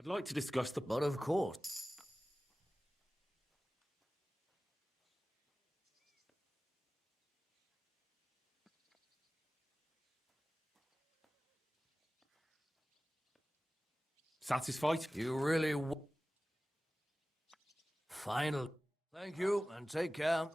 I'd like to discuss the... But of course. Satisfied? You really... Final. Thank you, and take care.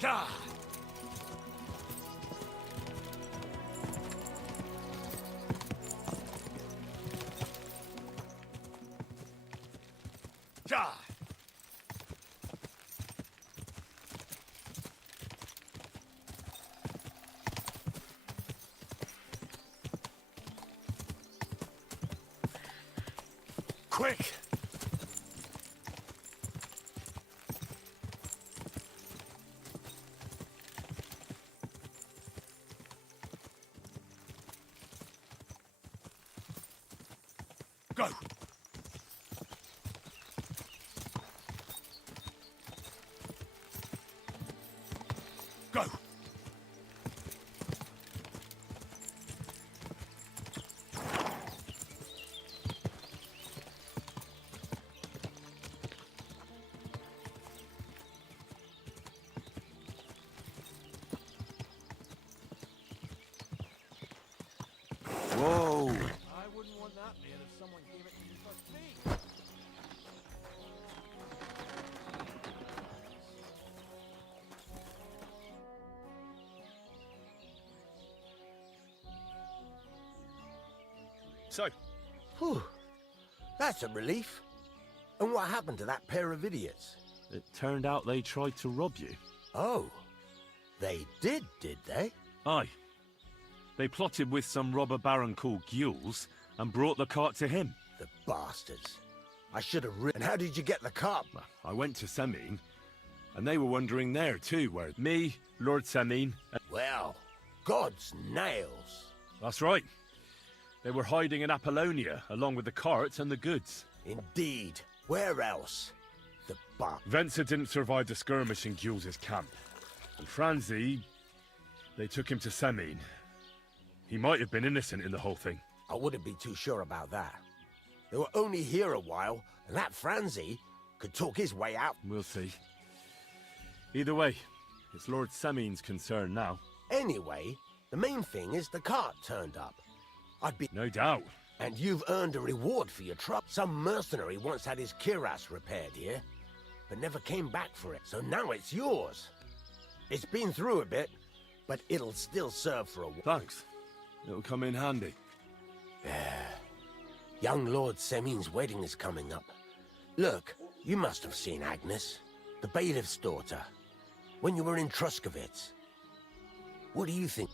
God! God! Quick! Go! Go! Whoa! I wouldn't want that man if someone gave it to me for free. So, Whew. That's a relief. And what happened to that pair of idiots? It turned out they tried to rob you. Oh. They did they? Aye. They plotted with some robber baron called Gules and brought the cart to him. The bastards. I should have And how did you get the cart? I went to Semine, and they were wondering there too, where me, Lord Semine... Well, God's nails. That's right. They were hiding in Apollonia, along with the cart and the goods. Indeed. Where else? The Venser didn't survive the skirmish in Gules' camp. And Franzi... They took him to Semine. He might have been innocent in the whole thing. I wouldn't be too sure about that. They were only here a while, and that Franzi could talk his way out. We'll see. Either way, it's Lord Semine's concern now. Anyway, the main thing is the cart turned up. I'd be... No doubt. And you've earned a reward for your trouble. Some mercenary once had his cuirass repaired here, but never came back for it, so now it's yours. It's been through a bit, but it'll still serve for a while. Thanks. It'll come in handy. Young Lord Semine's wedding is coming up. Look, you must have seen Agnes, the bailiff's daughter, when you were in Truskovitz. What do you think?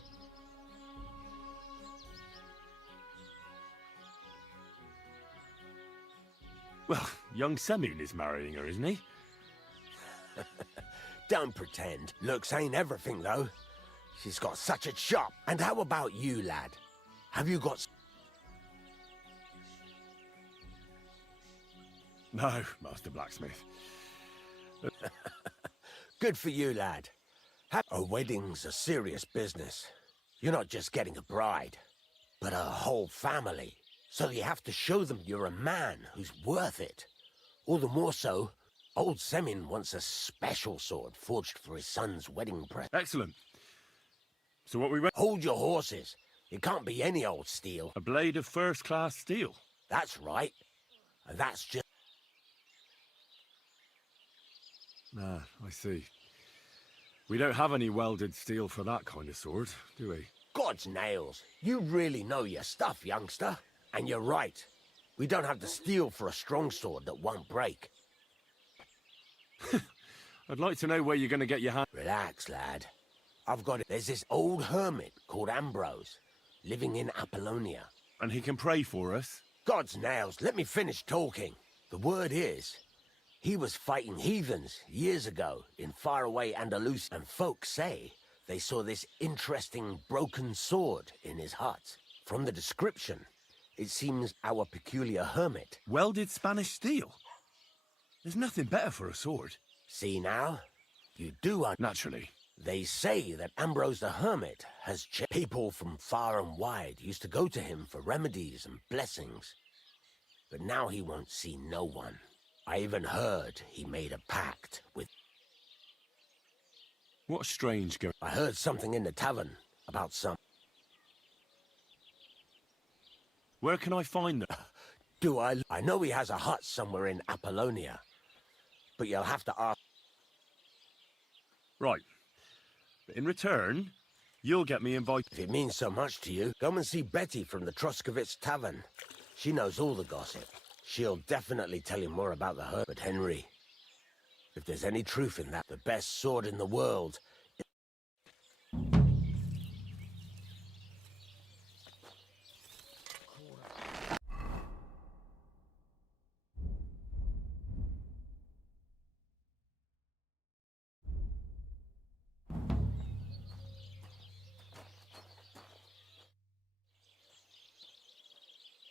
Well, young Semine is marrying her, isn't he? Don't pretend. Looks ain't everything, though. She's got such a chop. And how about you, lad? Have you got... No, Master Blacksmith. Good for you, lad. A wedding's a serious business. You're not just getting a bride, but a whole family. So you have to show them you're a man who's worth it. All the more so, old Semine wants a special sword forged for his son's wedding present. Excellent. So what we went... Hold your horses. It can't be any old steel. A blade of first-class steel. That's right. And that's just... Ah, I see. We don't have any welded steel for that kind of sword, do we? God's nails. You really know your stuff, youngster. And you're right. We don't have the steel for a strong sword that won't break. I'd like to know where you're going to get your hand... Relax, lad. I've got it. There's this old hermit called Ambrose, living in Apollonia. And he can pray for us? God's nails, let me finish talking. The word is, he was fighting heathens years ago in faraway Andalusia, and folks say they saw this interesting broken sword in his hut. From the description, it seems our peculiar hermit... Welded Spanish steel? There's nothing better for a sword. See now? You do Naturally. They say that Ambrose the Hermit has people from far and wide used to go to him for remedies and blessings. But now he won't see no one. I even heard he made a pact with... What strange go... I heard something in the tavern about some... Where can I find them? Do I? I know he has a hut somewhere in Apollonia. But you'll have to ask... Right. But in return, you'll get me invited. If it means so much to you, come and see Betty from the Troskovitz Tavern. She knows all the gossip. She'll definitely tell you more about the herd. But Henry, if there's any truth in that, the best sword in the world...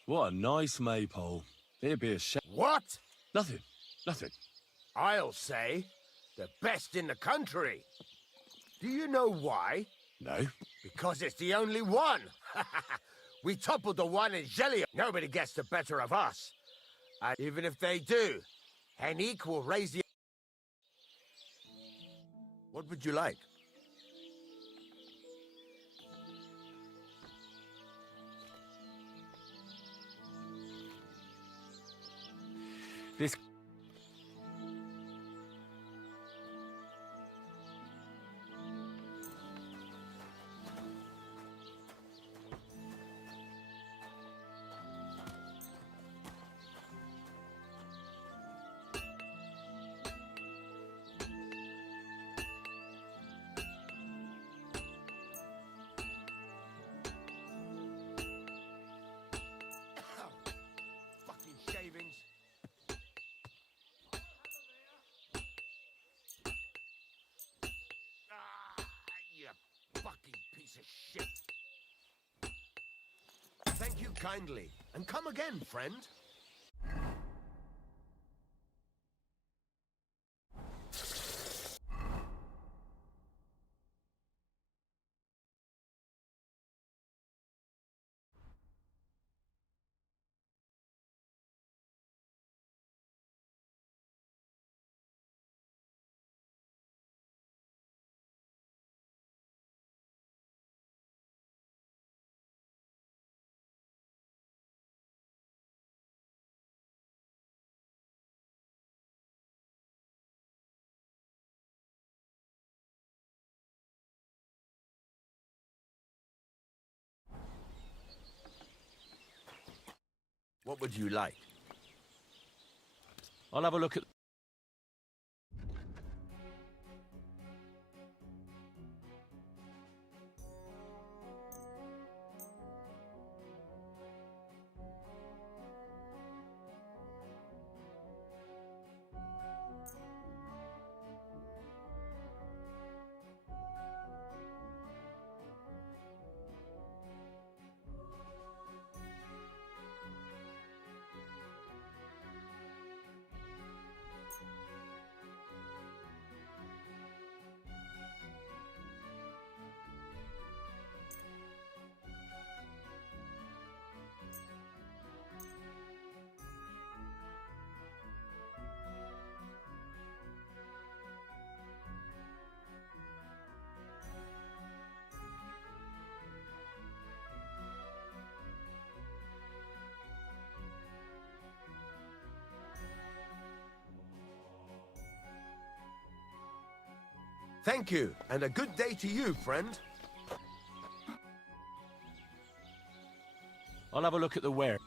What a nice maypole. It'd be a shame. What? Nothing. Nothing. I'll say, the best in the country. Do you know why? No. Because it's the only one. We toppled the one in Gellia. Nobody gets the better of us. And even if they do, Henrik will raise the... What would you like? This... Fucking shavings. You fucking piece of shit. Thank you kindly, and come again, friend. What would you like? I'll have a look at... Thank you, and a good day to you, friend. I'll have a look at the ware.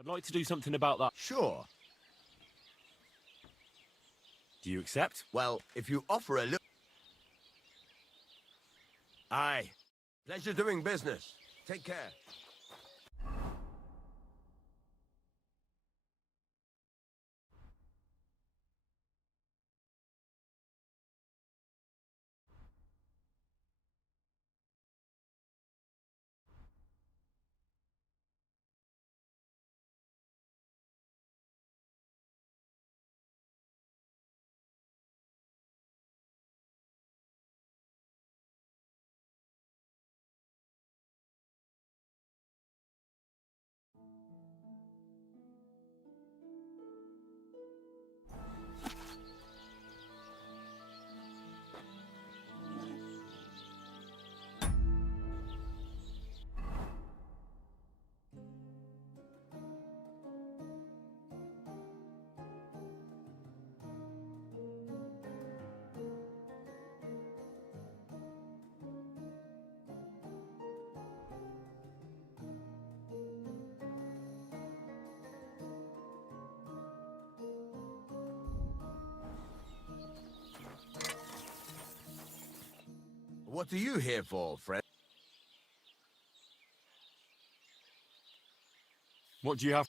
I'd like to do something about that. Sure. Do you accept? Well, if you offer a little... Aye. Pleasure doing business. Take care. What are you here for, friend? What do you have?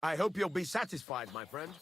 I hope you'll be satisfied, my friend.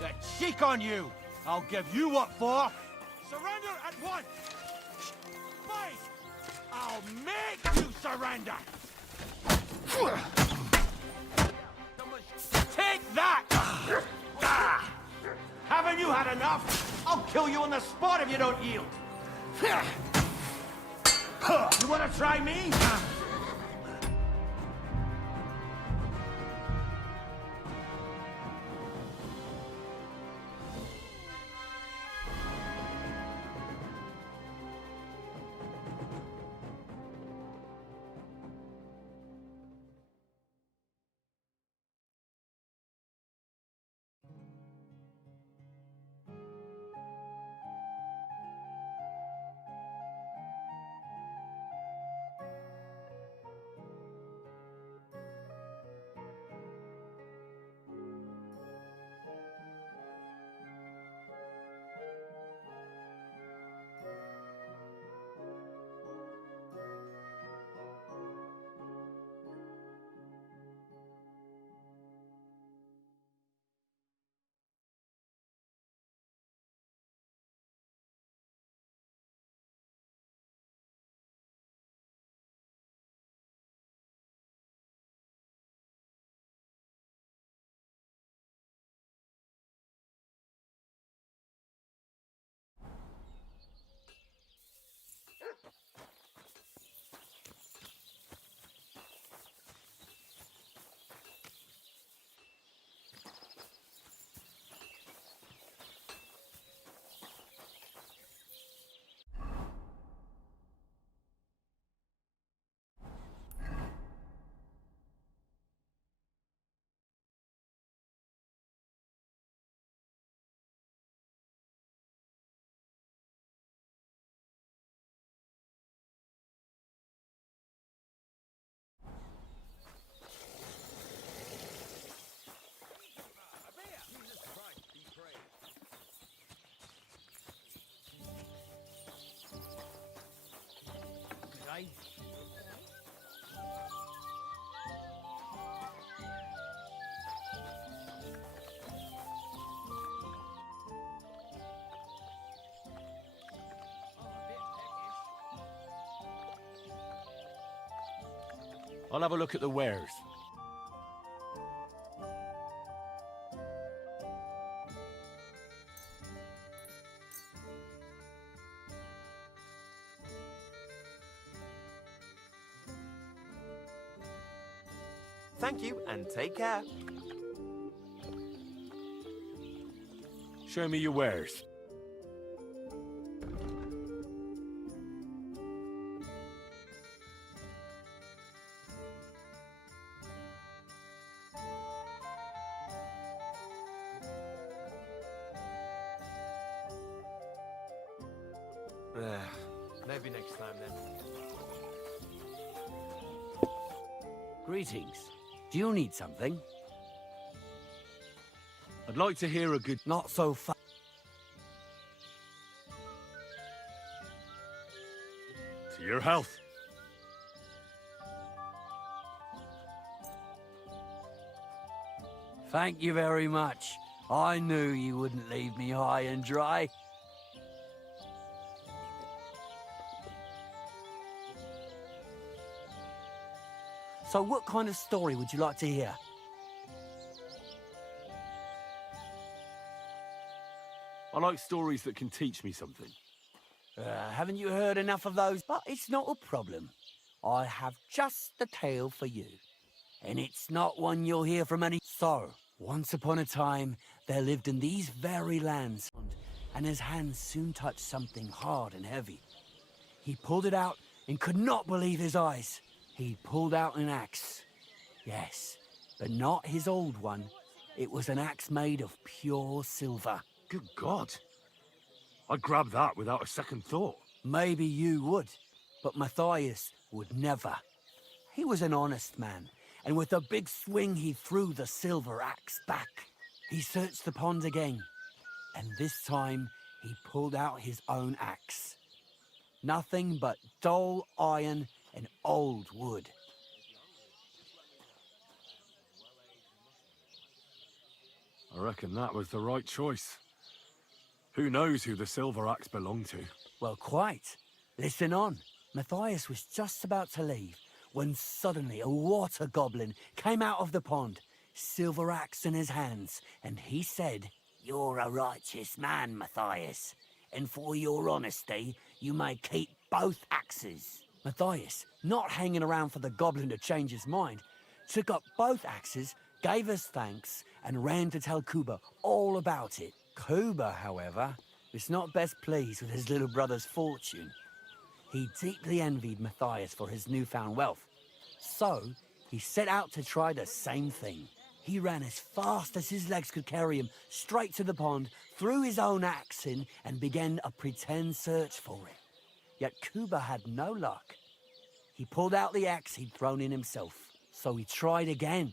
That cheek on you! I'll give you what for! Surrender at once! Fight! I'll make you surrender! Take that! Haven't you had enough? I'll kill you on the spot if you don't yield! You wanna try me? dry. I'll have a look at the wares. Thank you, and take care. Show me your wares. Maybe next time then. Greetings. Do you need something? I'd like to hear a good... Not so fast. To your health. Thank you very much. I knew you wouldn't leave me high and dry. So what kind of story would you like to hear? I like stories that can teach me something. Haven't you heard enough of those? But it's not a problem. I have just the tale for you. And it's not one you'll hear from any... So, once upon a time, there lived in these very lands, and his hands soon touched something hard and heavy. He pulled it out and could not believe his eyes. He pulled out an axe. Yes, but not his old one. It was an axe made of pure silver. Good God. I'd grab that without a second thought. Maybe you would, but Matthias would never. He was an honest man, and with a big swing he threw the silver axe back. He searched the pond again, and this time he pulled out his own axe. Nothing but dull iron and old wood. I reckon that was the right choice. Who knows who the silver axe belonged to? Well, quite. Listen on. Matthias was just about to leave when suddenly a water goblin came out of the pond, silver axe in his hands, and he said, "You're a righteous man, Matthias, and for your honesty, you may keep both axes." Matthias, not hanging around for the goblin to change his mind, took up both axes, gave us thanks, and ran to tell Kuba all about it. Kuba, however, was not best pleased with his little brother's fortune. He deeply envied Matthias for his newfound wealth. So, he set out to try the same thing. He ran as fast as his legs could carry him straight to the pond, threw his own axe in, and began a pretend search for it. Yet Kuba had no luck. He pulled out the axe he'd thrown in himself. So he tried again.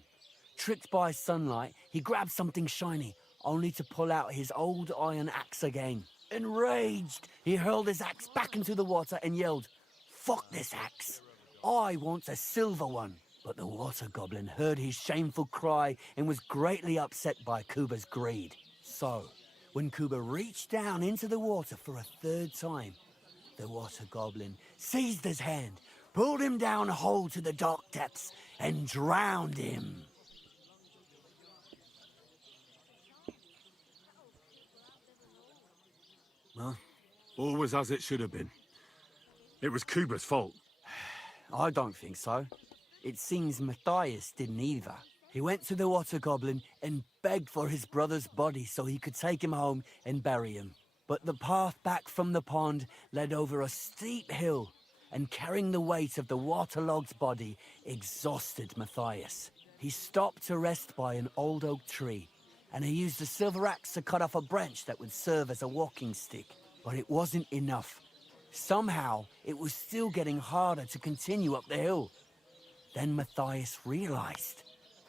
Tricked by sunlight, he grabbed something shiny, only to pull out his old iron axe again. Enraged, he hurled his axe back into the water and yelled, "Fuck this axe! I want a silver one." But the water goblin heard his shameful cry and was greatly upset by Kuba's greed. So, when Kuba reached down into the water for a third time, the water goblin seized his hand, pulled him down a hole to the dark depths, and drowned him. Well, all was as it should have been. It was Kuba's fault. I don't think so. It seems Matthias didn't either. He went to the water goblin and begged for his brother's body so he could take him home and bury him. But the path back from the pond led over a steep hill, and carrying the weight of the waterlogged body exhausted Matthias. He stopped to rest by an old oak tree, and he used a silver axe to cut off a branch that would serve as a walking stick. But it wasn't enough. Somehow, it was still getting harder to continue up the hill. Then Matthias realized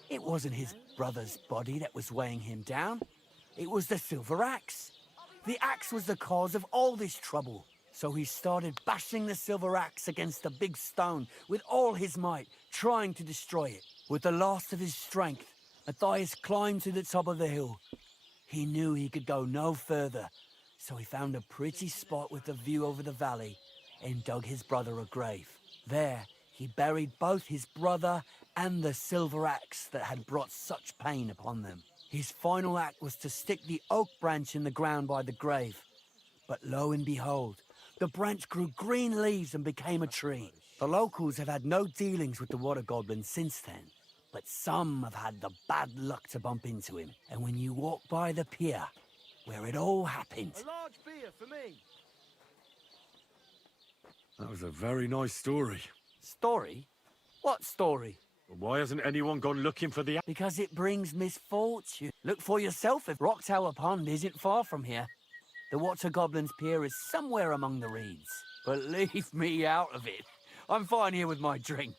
it wasn't his brother's body that was weighing him down. It was the silver axe. The axe was the cause of all this trouble. So he started bashing the silver axe against the big stone with all his might, trying to destroy it. With the last of his strength, Matthias climbed to the top of the hill. He knew he could go no further, so he found a pretty spot with a view over the valley and dug his brother a grave. There, he buried both his brother and the silver axe that had brought such pain upon them. His final act was to stick the oak branch in the ground by the grave. But lo and behold, the branch grew green leaves and became a tree. The locals have had no dealings with the water goblin since then, but some have had the bad luck to bump into him. And when you walk by the pier, where it all happened... A large beer for me. That was a very nice story. Story? What story? Why hasn't anyone gone looking for the... Because it brings misfortune. Look for yourself if Rock Tower Pond isn't far from here. The Water Goblin's pier is somewhere among the reeds. But leave me out of it. I'm fine here with my drink.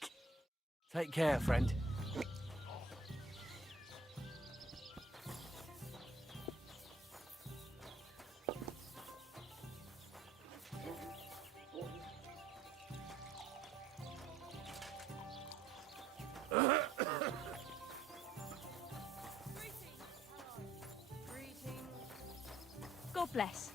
Take care, friend. God bless.